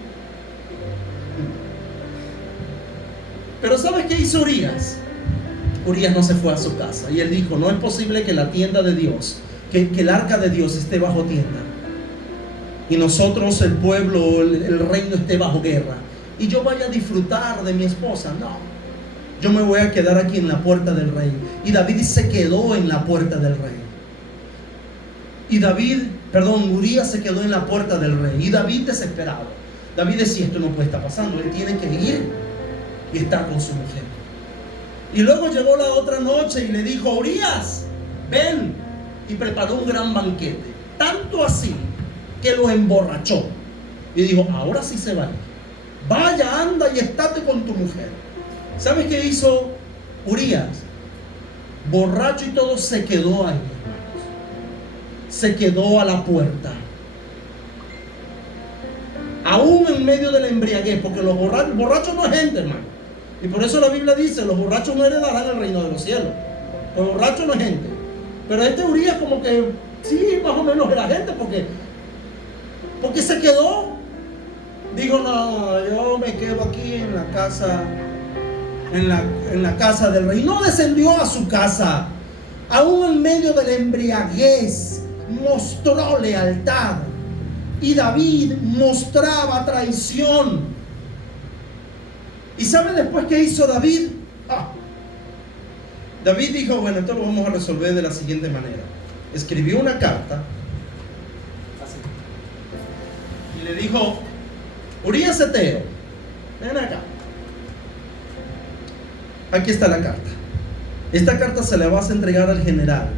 Pero ¿sabes qué hizo Urías? Urías no se fue a su casa. Y él dijo: no es posible que la tienda de Dios, que el arca de Dios esté bajo tienda, y nosotros, el pueblo, el reino, esté bajo guerra, y yo vaya a disfrutar de mi esposa. No, yo me voy a quedar aquí en la puerta del rey. Y David se quedó en la puerta del rey. Urías se quedó en la puerta del rey. Y David desesperado. David decía: esto no puede estar pasando, él tiene que ir y estar con su mujer. Y luego llegó la otra noche y le dijo: Urías, ven. Y preparó un gran banquete, tanto así que lo emborrachó. Y dijo: ahora sí se va. Vaya, anda y estate con tu mujer. ¿Sabes qué hizo Urías? Borracho y todo, se quedó ahí, hermanos. Se quedó a la puerta, aún en medio de la embriaguez, porque los borrachos no es gente, hermano. Y por eso la Biblia dice: los borrachos no heredarán el reino de los cielos. Los borrachos no es gente. Pero este Urías como que sí, más o menos era gente, porque se quedó. Digo: no, yo me quedo aquí en la casa, en la casa del rey. No descendió a su casa, aún en medio de la embriaguez mostró lealtad. Y David mostraba traición. ¿Y sabe después qué hizo David? David dijo, bueno, esto lo vamos a resolver de la siguiente manera. Escribió una carta así, y le dijo: Urías Eteo, ven acá. Aquí está la carta. Esta carta se la vas a entregar al general.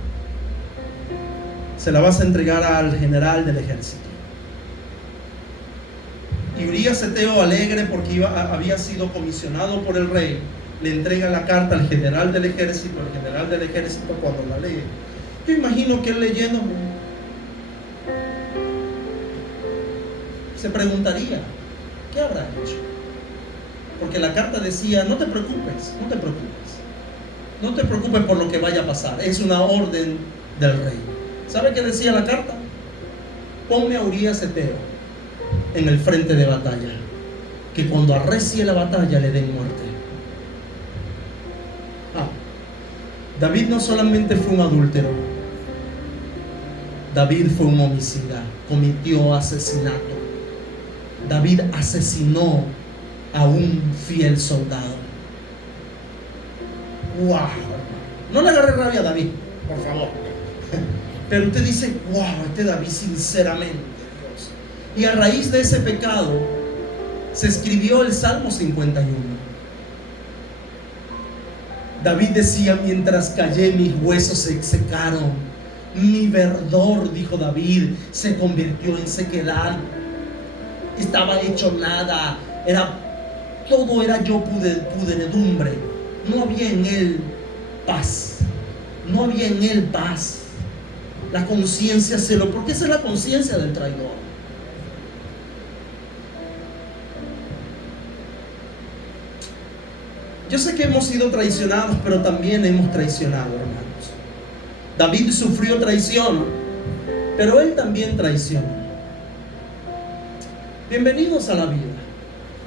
Se la vas a entregar al general del ejército. Y Urías Eteo, alegre porque había sido comisionado por el rey, le entrega la carta al general del ejército. El general del ejército, cuando la lee, yo imagino que él leyendo se preguntaría: ¿qué habrá hecho? Porque la carta decía: no te preocupes, no te preocupes, no te preocupes por lo que vaya a pasar, es una orden del rey. ¿Sabe qué decía la carta? Ponme a Urías Eteo en el frente de batalla, que cuando arrecie la batalla le den muerte. David no solamente fue un adúltero, David fue un homicida, cometió asesinato. David asesinó a un fiel soldado. ¡Wow! No le agarre rabia a David, por favor. Pero usted dice: ¡wow! Este David, sinceramente, Dios. Y a raíz de ese pecado se escribió el Salmo 51. David decía: mientras callé, mis huesos se secaron, mi verdor, dijo David, se convirtió en sequedad. Estaba hecho nada, todo era yo pudredumbre. No había en él paz, no había en él paz. La conciencia porque esa es la conciencia del traidor. Yo sé que hemos sido traicionados, pero también hemos traicionado, hermanos. David sufrió traición, pero él también traicionó. Bienvenidos a la vida.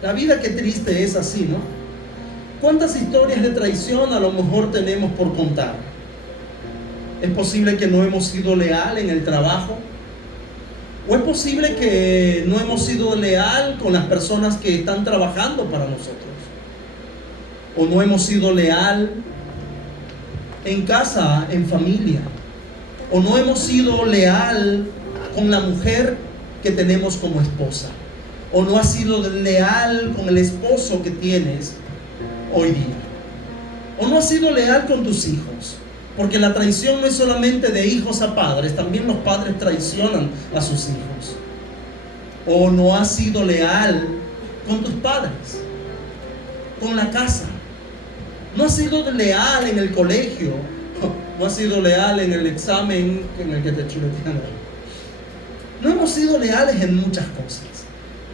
La vida, qué triste es así, ¿no? ¿Cuántas historias de traición a lo mejor tenemos por contar? ¿Es posible que no hemos sido leal en el trabajo? ¿O es posible que no hemos sido leal con las personas que están trabajando para nosotros? ¿O no hemos sido leal en casa, en familia? ¿O no hemos sido leal con la mujer que tenemos como esposa? ¿O no has sido leal con el esposo que tienes hoy día? ¿O no has sido leal con tus hijos? Porque la traición no es solamente de hijos a padres, también los padres traicionan a sus hijos. ¿O no has sido leal con tus padres? Con la casa. ¿No has sido leal en el colegio? ¿No has sido leal en el examen en el que te chuletean? No hemos sido leales en muchas cosas.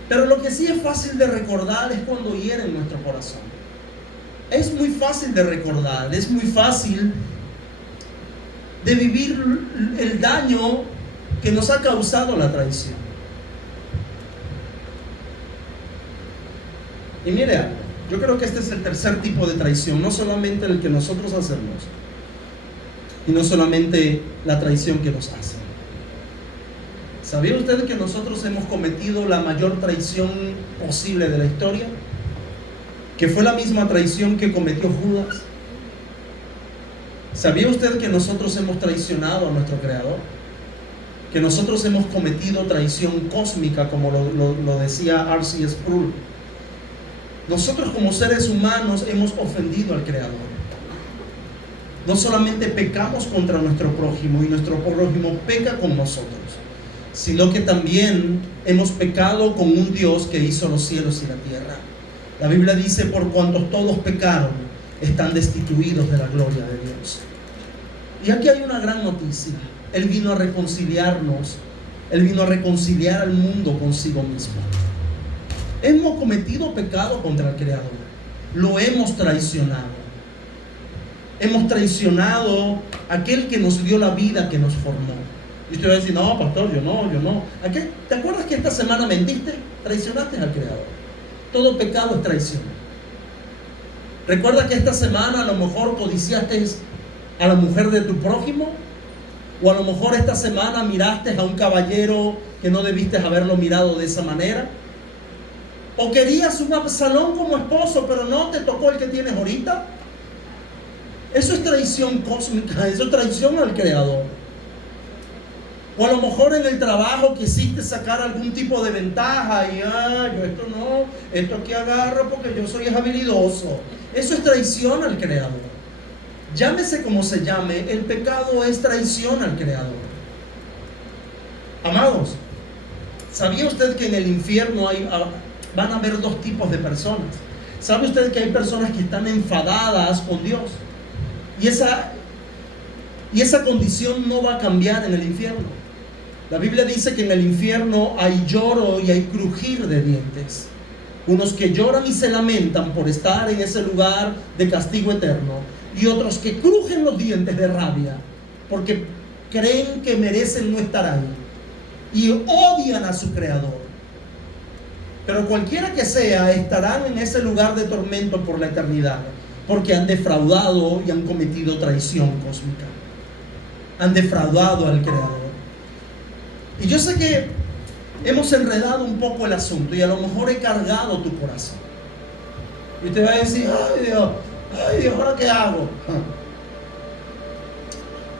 Pero lo que sí es fácil de recordar es cuando hieren nuestro corazón. Es muy fácil de recordar, es muy fácil de vivir el daño que nos ha causado la traición. Y mire algo, yo creo que este es el tercer tipo de traición, no solamente el que nosotros hacemos, y no solamente la traición que nos hacen. ¿Sabía usted que nosotros hemos cometido la mayor traición posible de la historia? Que fue la misma traición que cometió Judas. ¿Sabía usted que nosotros hemos traicionado a nuestro Creador? Que nosotros hemos cometido traición cósmica, como lo decía R.C. Sproul. Nosotros como seres humanos hemos ofendido al Creador. No solamente pecamos contra nuestro prójimo y nuestro prójimo peca con nosotros, sino que también hemos pecado con un Dios que hizo los cielos y la tierra. La Biblia dice: por cuanto todos pecaron, están destituidos de la gloria de Dios. Y aquí hay una gran noticia. Él vino a reconciliarnos. Él vino a reconciliar al mundo consigo mismo. Hemos cometido pecado contra el Creador. Lo hemos traicionado. Hemos traicionado a aquel que nos dio la vida, que nos formó. Y usted va a decir: no, pastor, yo no. ¿Te acuerdas que esta semana mentiste? Traicionaste al Creador. Todo pecado es traición. ¿Recuerda que esta semana a lo mejor codiciaste a la mujer de tu prójimo? ¿O a lo mejor esta semana miraste a un caballero que no debiste haberlo mirado de esa manera? ¿O querías un Absalón como esposo, pero no te tocó el que tienes ahorita? Eso es traición cósmica, eso es traición al Creador. O a lo mejor en el trabajo quisiste sacar algún tipo de ventaja y yo esto no, esto aquí agarro porque yo soy habilidoso. Eso es traición al Creador. Llámese como se llame, el pecado es traición al Creador. Amados, ¿sabía usted que en el infierno van a haber dos tipos de personas? ¿Sabe usted que hay personas que están enfadadas con Dios? Y esa condición no va a cambiar en el infierno. La Biblia dice que en el infierno hay lloro y hay crujir de dientes. Unos que lloran y se lamentan por estar en ese lugar de castigo eterno, y otros que crujen los dientes de rabia porque creen que merecen no estar ahí y odian a su Creador. Pero cualquiera que sea, estarán en ese lugar de tormento por la eternidad, porque han defraudado y han cometido traición cósmica. Han defraudado al Creador. Y yo sé que hemos enredado un poco el asunto y a lo mejor he cargado tu corazón. Y te va a decir, ay Dios, ¿ahora qué hago?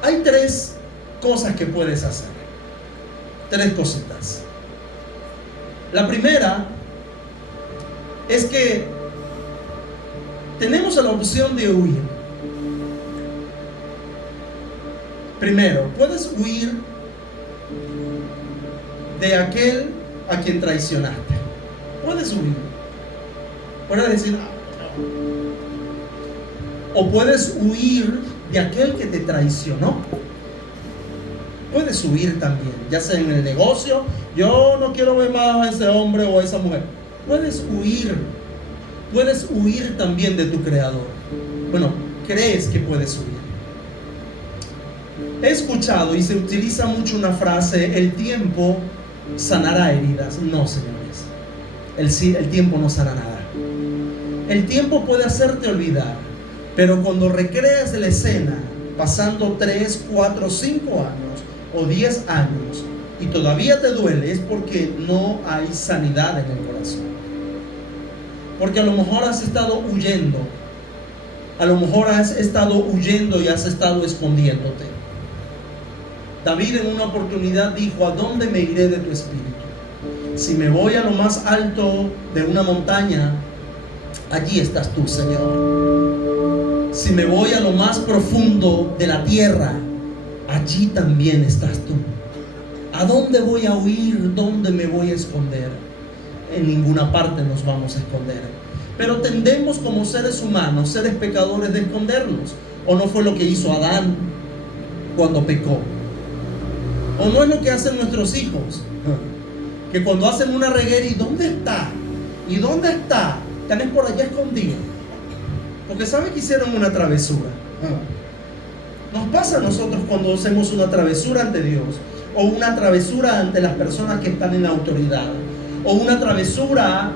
Hay tres cosas que puedes hacer. Tres cositas. La primera es que tenemos la opción de huir. Primero, puedes huir de aquel a quien traicionaste. Puedes huir. Puedes decir, o puedes huir de aquel que te traicionó. Puedes huir también, ya sea en el negocio. Yo no quiero ver más a ese hombre o a esa mujer. Puedes huir. Puedes huir también de tu Creador. Bueno, crees que puedes huir. He escuchado y se utiliza mucho una frase: el tiempo sanará heridas. No, señores, el tiempo no sana nada. El tiempo puede hacerte olvidar, pero cuando recreas la escena, pasando 3, 4, 5 años o 10 años, y todavía te duele, es porque no hay sanidad en el corazón. Porque a lo mejor has estado huyendo. A lo mejor has estado huyendo y has estado escondiéndote. David en una oportunidad dijo: ¿a dónde me iré de tu espíritu? Si me voy a lo más alto de una montaña, allí estás tú, Señor. Si me voy a lo más profundo de la tierra, allí también estás tú. ¿A dónde voy a huir? ¿Dónde me voy a esconder? En ninguna parte nos vamos a esconder. Pero tendemos como seres humanos, seres pecadores, de escondernos. ¿O no fue lo que hizo Adán cuando pecó? ¿O no es lo que hacen nuestros hijos? Que cuando hacen una reguera, ¿y dónde está? ¿Y dónde está? Están por allá escondidos. Porque sabe que hicieron una travesura. Nos pasa a nosotros cuando hacemos una travesura ante Dios, o una travesura ante las personas que están en autoridad, o una travesura,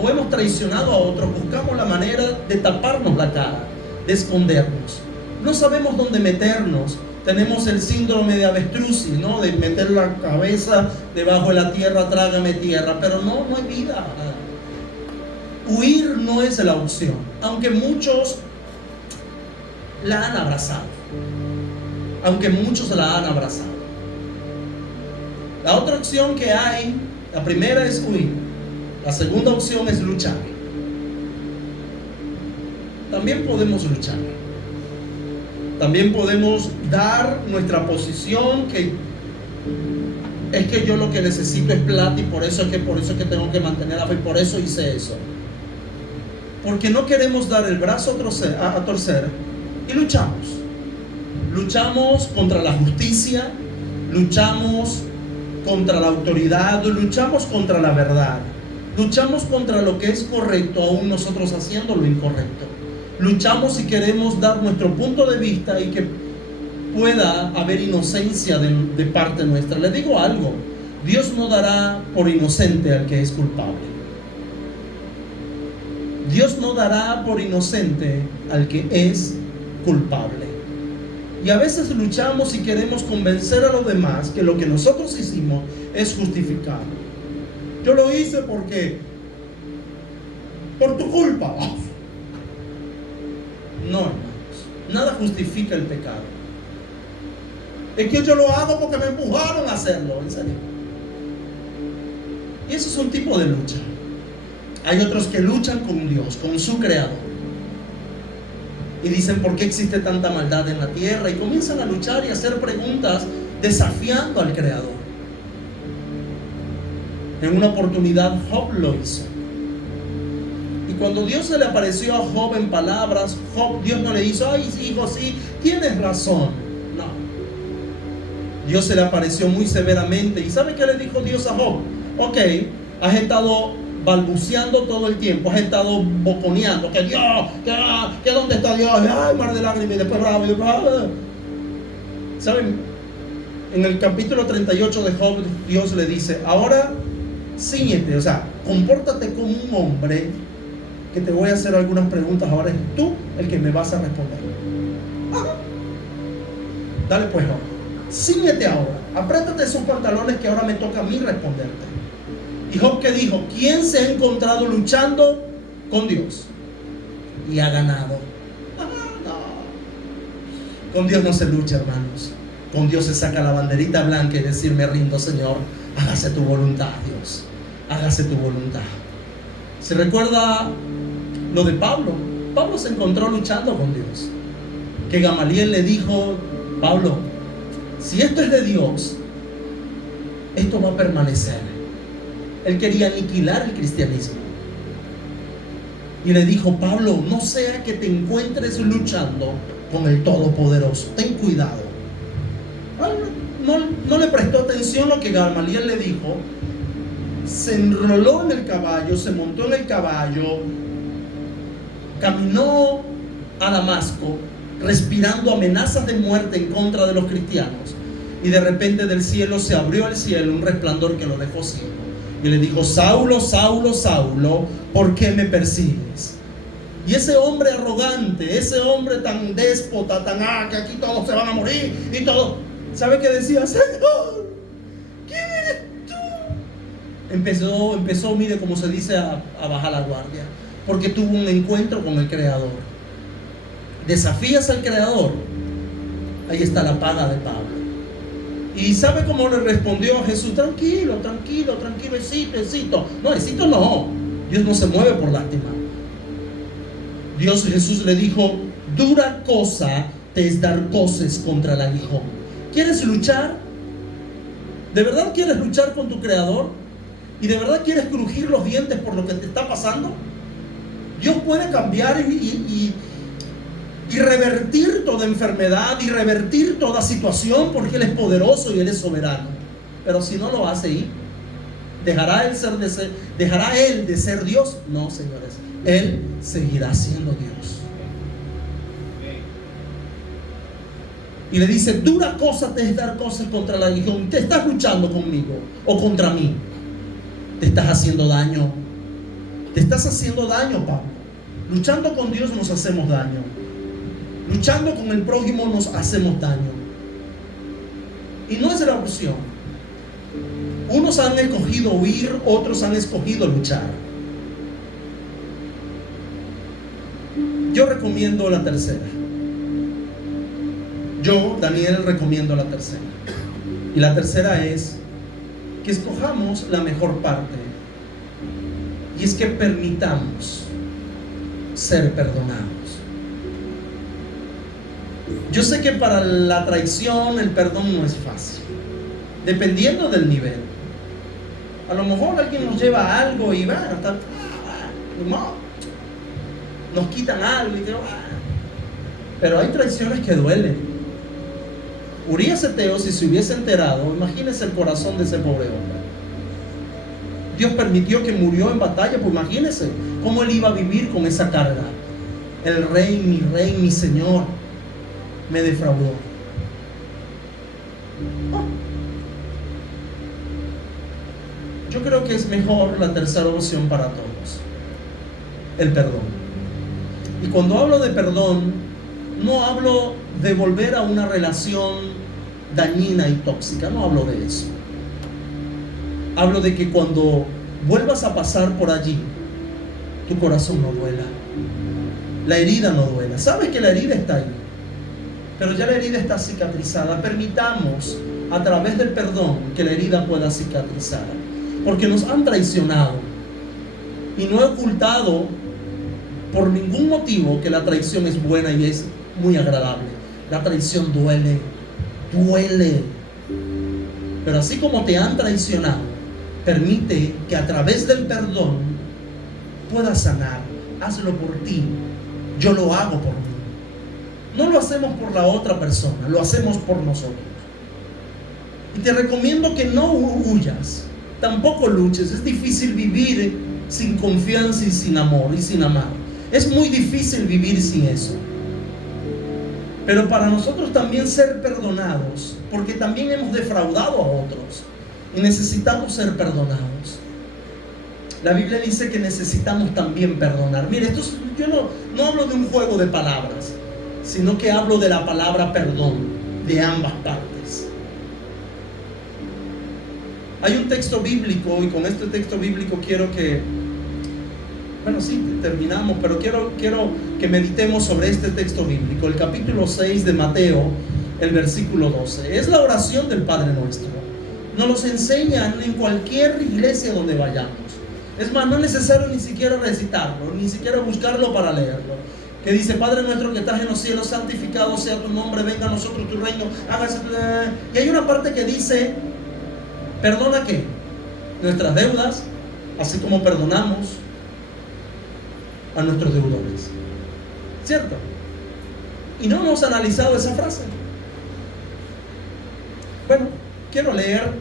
o hemos traicionado a otros. Buscamos la manera de taparnos la cara, de escondernos. No sabemos dónde meternos. Tenemos el síndrome de avestruz, ¿no? De meter la cabeza debajo de la tierra, trágame tierra. Pero no hay vida. Huir no es la opción, aunque muchos la han abrazado. Aunque muchos la han abrazado. La otra opción que hay, la primera es huir. La segunda opción es luchar. También podemos luchar. También podemos dar nuestra posición, que es que yo lo que necesito es plata y por eso es que tengo que mantener la fe, por eso hice eso. Porque no queremos dar el brazo a torcer y luchamos. Luchamos contra la justicia, luchamos contra la autoridad, luchamos contra la verdad, luchamos contra lo que es correcto, aún nosotros haciendo lo incorrecto. Luchamos y queremos dar nuestro punto de vista y que pueda haber inocencia de parte nuestra. Le digo algo: Dios no dará por inocente al que es culpable. Dios no dará por inocente al que es culpable. Y a veces luchamos y queremos convencer a los demás que lo que nosotros hicimos es justificado. Yo lo hice porque por tu culpa. No, hermanos, nada justifica el pecado. Es que yo lo hago porque me empujaron a hacerlo, en serio. Y eso es un tipo de lucha. Hay otros que luchan con Dios, con su creador, y dicen: ¿por qué existe tanta maldad en la tierra? Y comienzan a luchar y a hacer preguntas desafiando al creador. En una oportunidad Job lo hizo. Y cuando Dios se le apareció a Job en palabras, Dios no le hizo: ay, hijo, sí, tienes razón. No. Dios se le apareció muy severamente. ¿Y sabe qué le dijo Dios a Job? Ok, has estado balbuceando todo el tiempo, has estado boconeando, que Dios, que dónde está Dios, ay, mar de lágrimas, y después bravo, y después, ¿saben? En el capítulo 38 de Job, Dios le dice: ahora cíñete, o sea, compórtate como un hombre, que te voy a hacer algunas preguntas, ahora es tú el que me vas a responder. Dale pues, Job, cíñete ahora, apriétate esos pantalones que ahora me toca a mí responderte. Y Job, ¿qué dijo? ¿Quién se ha encontrado luchando con Dios y ha ganado? No. Con Dios no se lucha, hermanos. Con Dios se saca la banderita blanca y decir: me rindo, Señor, hágase tu voluntad, Dios, hágase tu voluntad. ¿Se recuerda lo de Pablo? Pablo se encontró luchando con Dios, que Gamaliel le dijo: Pablo, si esto es de Dios, esto va a permanecer. Él quería aniquilar el cristianismo. Y le dijo: Pablo, no sea que te encuentres luchando con el Todopoderoso. Ten cuidado. No le prestó atención lo que Gamaliel le dijo. Se enroló en el caballo, se montó en el caballo, caminó a Damasco, respirando amenazas de muerte en contra de los cristianos. Y de repente del cielo se abrió el cielo, un resplandor que lo dejó ciego. Y le dijo: Saulo, Saulo, Saulo, ¿por qué me persigues? Y ese hombre arrogante, ese hombre tan déspota, tan que aquí todos se van a morir y todo, ¿sabe qué decía? Señor, ¿quién eres tú? Empezó, mire, como se dice, a bajar la guardia, porque tuvo un encuentro con el Creador. ¿Desafías al Creador? Ahí está la paga de Pablo. ¿Y sabe cómo le respondió a Jesús? Tranquilo, tranquilo, tranquilo, éxito. No, éxito no. Dios no se mueve por lástima. Jesús le dijo: dura cosa te es dar coces contra el aguijón. ¿Quieres luchar? ¿De verdad quieres luchar con tu Creador? ¿Y de verdad quieres crujir los dientes por lo que te está pasando? Dios puede cambiar y revertir toda enfermedad y revertir toda situación, porque Él es poderoso y Él es soberano. Pero si no lo hace, ¿dejará Él de ser Dios? No, señores, Él seguirá siendo Dios. Y le dice: dura cosa te es dar cosas contra el aguijón. Te estás luchando conmigo o contra mí. Te estás haciendo daño. Te estás haciendo daño, Pablo. Luchando con Dios nos hacemos daño. Luchando con el prójimo nos hacemos daño. Y no es la opción. Unos han escogido huir, otros han escogido luchar. Yo recomiendo la tercera. Yo, Daniel, recomiendo la tercera. Y la tercera es que escojamos la mejor parte. Y es que permitamos ser perdonados. Yo sé que para la traición el perdón no es fácil, dependiendo del nivel. A lo mejor alguien nos lleva algo y bueno, nos quitan algo y pero hay traiciones que duelen. Urías Eteo, si se hubiese enterado, imagínese el corazón de ese pobre hombre. Dios permitió que murió en batalla, pues imagínese cómo él iba a vivir con esa carga. El rey, mi Señor, me defraudó. Yo creo que es mejor la tercera opción para todos: el perdón. Y cuando hablo de perdón, no hablo de volver a una relación dañina y tóxica, no hablo de eso. Hablo de que cuando vuelvas a pasar por allí, tu corazón no duela, la herida no duela. Sabes que la herida está ahí, pero ya la herida está cicatrizada. Permitamos a través del perdón que la herida pueda cicatrizar, porque nos han traicionado, y no he ocultado por ningún motivo que la traición es buena y es muy agradable. La traición duele, pero así como te han traicionado, permite que a través del perdón puedas sanar. Hazlo por ti, yo lo hago por mí. No lo hacemos por la otra persona, lo hacemos por nosotros. Y te recomiendo que no huyas, tampoco luches. Es difícil vivir sin confianza y sin amor y sin amar. Es muy difícil vivir sin eso. Pero para nosotros también ser perdonados, porque también hemos defraudado a otros y necesitamos ser perdonados. La Biblia dice que necesitamos también perdonar. Mire, yo no hablo de un juego de palabras, sino que hablo de la palabra perdón, de ambas partes. Hay un texto bíblico, y con este texto bíblico quiero que, terminamos, pero quiero que meditemos sobre este texto bíblico, el capítulo 6 de Mateo, el versículo 12. Es la oración del Padre Nuestro. Nos los enseñan en cualquier iglesia donde vayamos. Es más, no es necesario ni siquiera recitarlo, ni siquiera buscarlo para leerlo. Que dice: Padre nuestro que estás en los cielos, santificado sea tu nombre, venga a nosotros tu reino, hágase. Y hay una parte que dice: perdona ¿qué? Nuestras deudas, así como perdonamos a nuestros deudores. ¿Cierto? Y no hemos analizado esa frase. Bueno, quiero leer,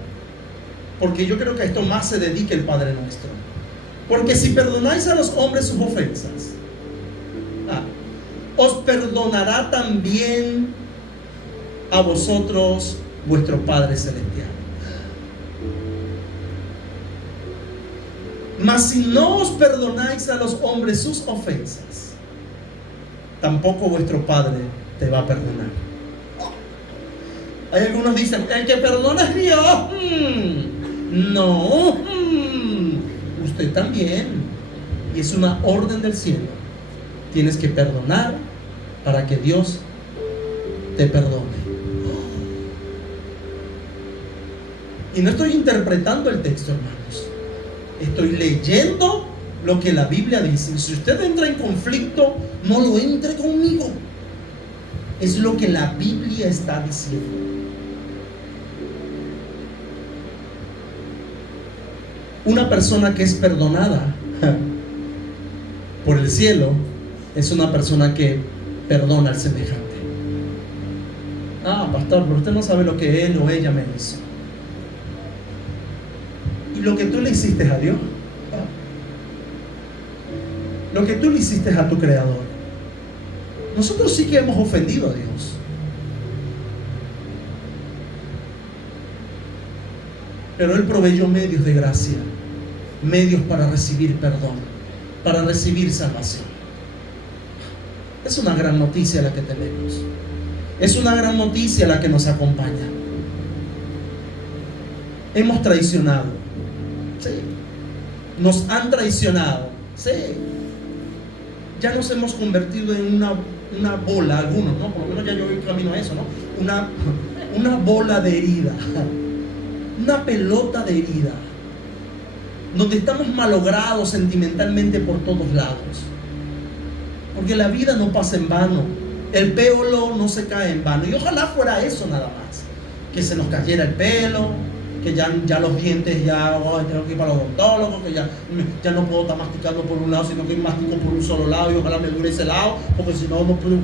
porque yo creo que a esto más se dedica el Padre Nuestro. Porque si perdonáis a los hombres sus ofensas, os perdonará también a vosotros vuestro Padre Celestial. Mas si no os perdonáis a los hombres sus ofensas, tampoco vuestro Padre te va a perdonar. Hay algunos que dicen: el que perdona es Dios. No, usted también. Y es una orden del cielo. Tienes que perdonar para que Dios te perdone. Y no estoy interpretando el texto, hermanos. Estoy leyendo lo que la Biblia dice. Si usted entra en conflicto, no lo entre conmigo. Es lo que la Biblia está diciendo. Una persona que es perdonada por el cielo es una persona que perdona al semejante. Pastor, pero usted no sabe lo que él o ella me hizo. ¿Y lo que tú le hiciste a Dios? Lo que tú le hiciste a tu Creador. Nosotros sí que hemos ofendido a Dios. Pero Él proveyó medios de gracia, medios para recibir perdón, para recibir salvación. Es una gran noticia la que tenemos. Es una gran noticia la que nos acompaña. Hemos traicionado. Sí. Nos han traicionado. Sí. Ya nos hemos convertido en una bola, algunos, ¿no? Por lo menos ya yo voy camino a eso, ¿no? Una bola de herida. Una pelota de herida. Donde estamos malogrados sentimentalmente por todos lados. Porque la vida no pasa en vano. El pelo no se cae en vano. Y ojalá fuera eso nada más. Que se nos cayera el pelo, que ya los dientes tengo que ir para los odontólogos, que ya no puedo estar masticando por un lado, sino que mastico por un solo lado y ojalá me dure ese lado, porque si no,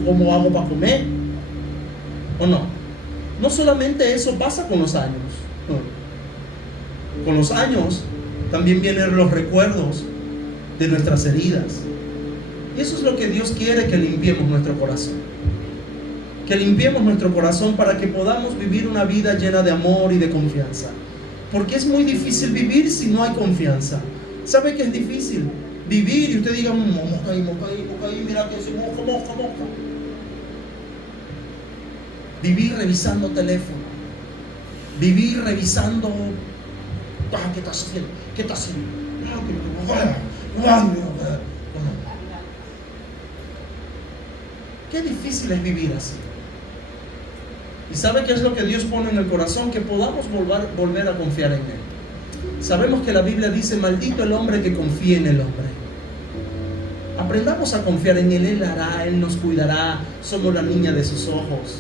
¿cómo hago para comer? ¿O no? No solamente eso pasa con los años. Con los años también vienen los recuerdos de nuestras heridas. Y eso es lo que Dios quiere, que limpiemos nuestro corazón. Que limpiemos nuestro corazón para que podamos vivir una vida llena de amor y de confianza. Porque es muy difícil vivir si no hay confianza. ¿Sabe que es difícil? Vivir y usted diga: moca ahí, mira que es moca. Vivir revisando teléfono. Vivir revisando. ¿Qué estás haciendo? ¿Qué estás haciendo? Qué difícil es vivir así. ¿Y sabe qué es lo que Dios pone en el corazón? Que podamos volver a confiar en Él. Sabemos que la Biblia dice: maldito el hombre que confía en el hombre. Aprendamos a confiar en Él. Él hará, Él nos cuidará. Somos la niña de sus ojos.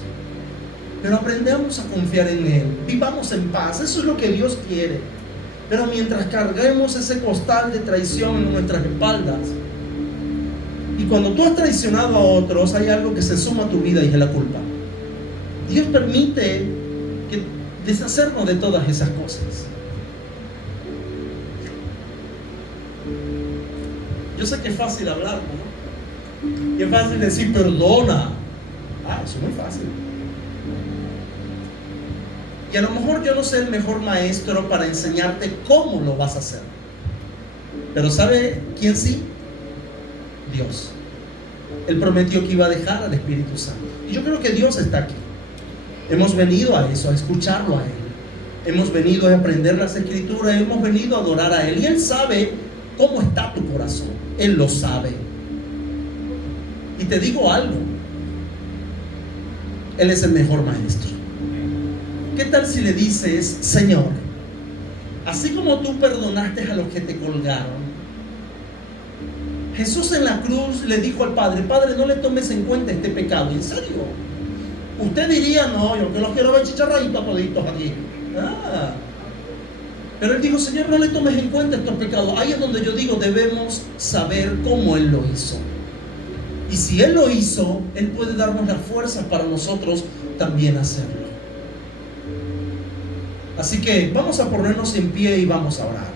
Pero aprendamos a confiar en Él. Vivamos en paz. Eso es lo que Dios quiere. Pero mientras carguemos ese costal de traición en nuestras espaldas, y cuando tú has traicionado a otros, hay algo que se suma a tu vida y es la culpa. Dios permite que deshacernos de todas esas cosas. Yo sé que es fácil hablar, ¿no? Y es fácil decir perdona. Eso es muy fácil. Y a lo mejor yo no soy el mejor maestro para enseñarte cómo lo vas a hacer. Pero ¿sabe quién sí? Dios. Él prometió que iba a dejar al Espíritu Santo. Y yo creo que Dios está aquí. Hemos venido a eso, a escucharlo a Él. Hemos venido a aprender las Escrituras. Hemos venido a adorar a Él. Y Él sabe cómo está tu corazón. Él lo sabe. Y te digo algo. Él es el mejor maestro. ¿Qué tal si le dices: Señor, así como tú perdonaste a los que te colgaron, Jesús en la cruz le dijo al Padre: Padre, no le tomes en cuenta este pecado? ¿En serio? Usted diría: no, yo que los quiero ver chicharraditos toditos aquí. Pero Él dijo: Señor, no le tomes en cuenta estos pecados. Ahí es donde yo digo, debemos saber cómo Él lo hizo. Y si Él lo hizo, Él puede darnos las fuerzas para nosotros también hacerlo. Así que vamos a ponernos en pie y vamos a orar.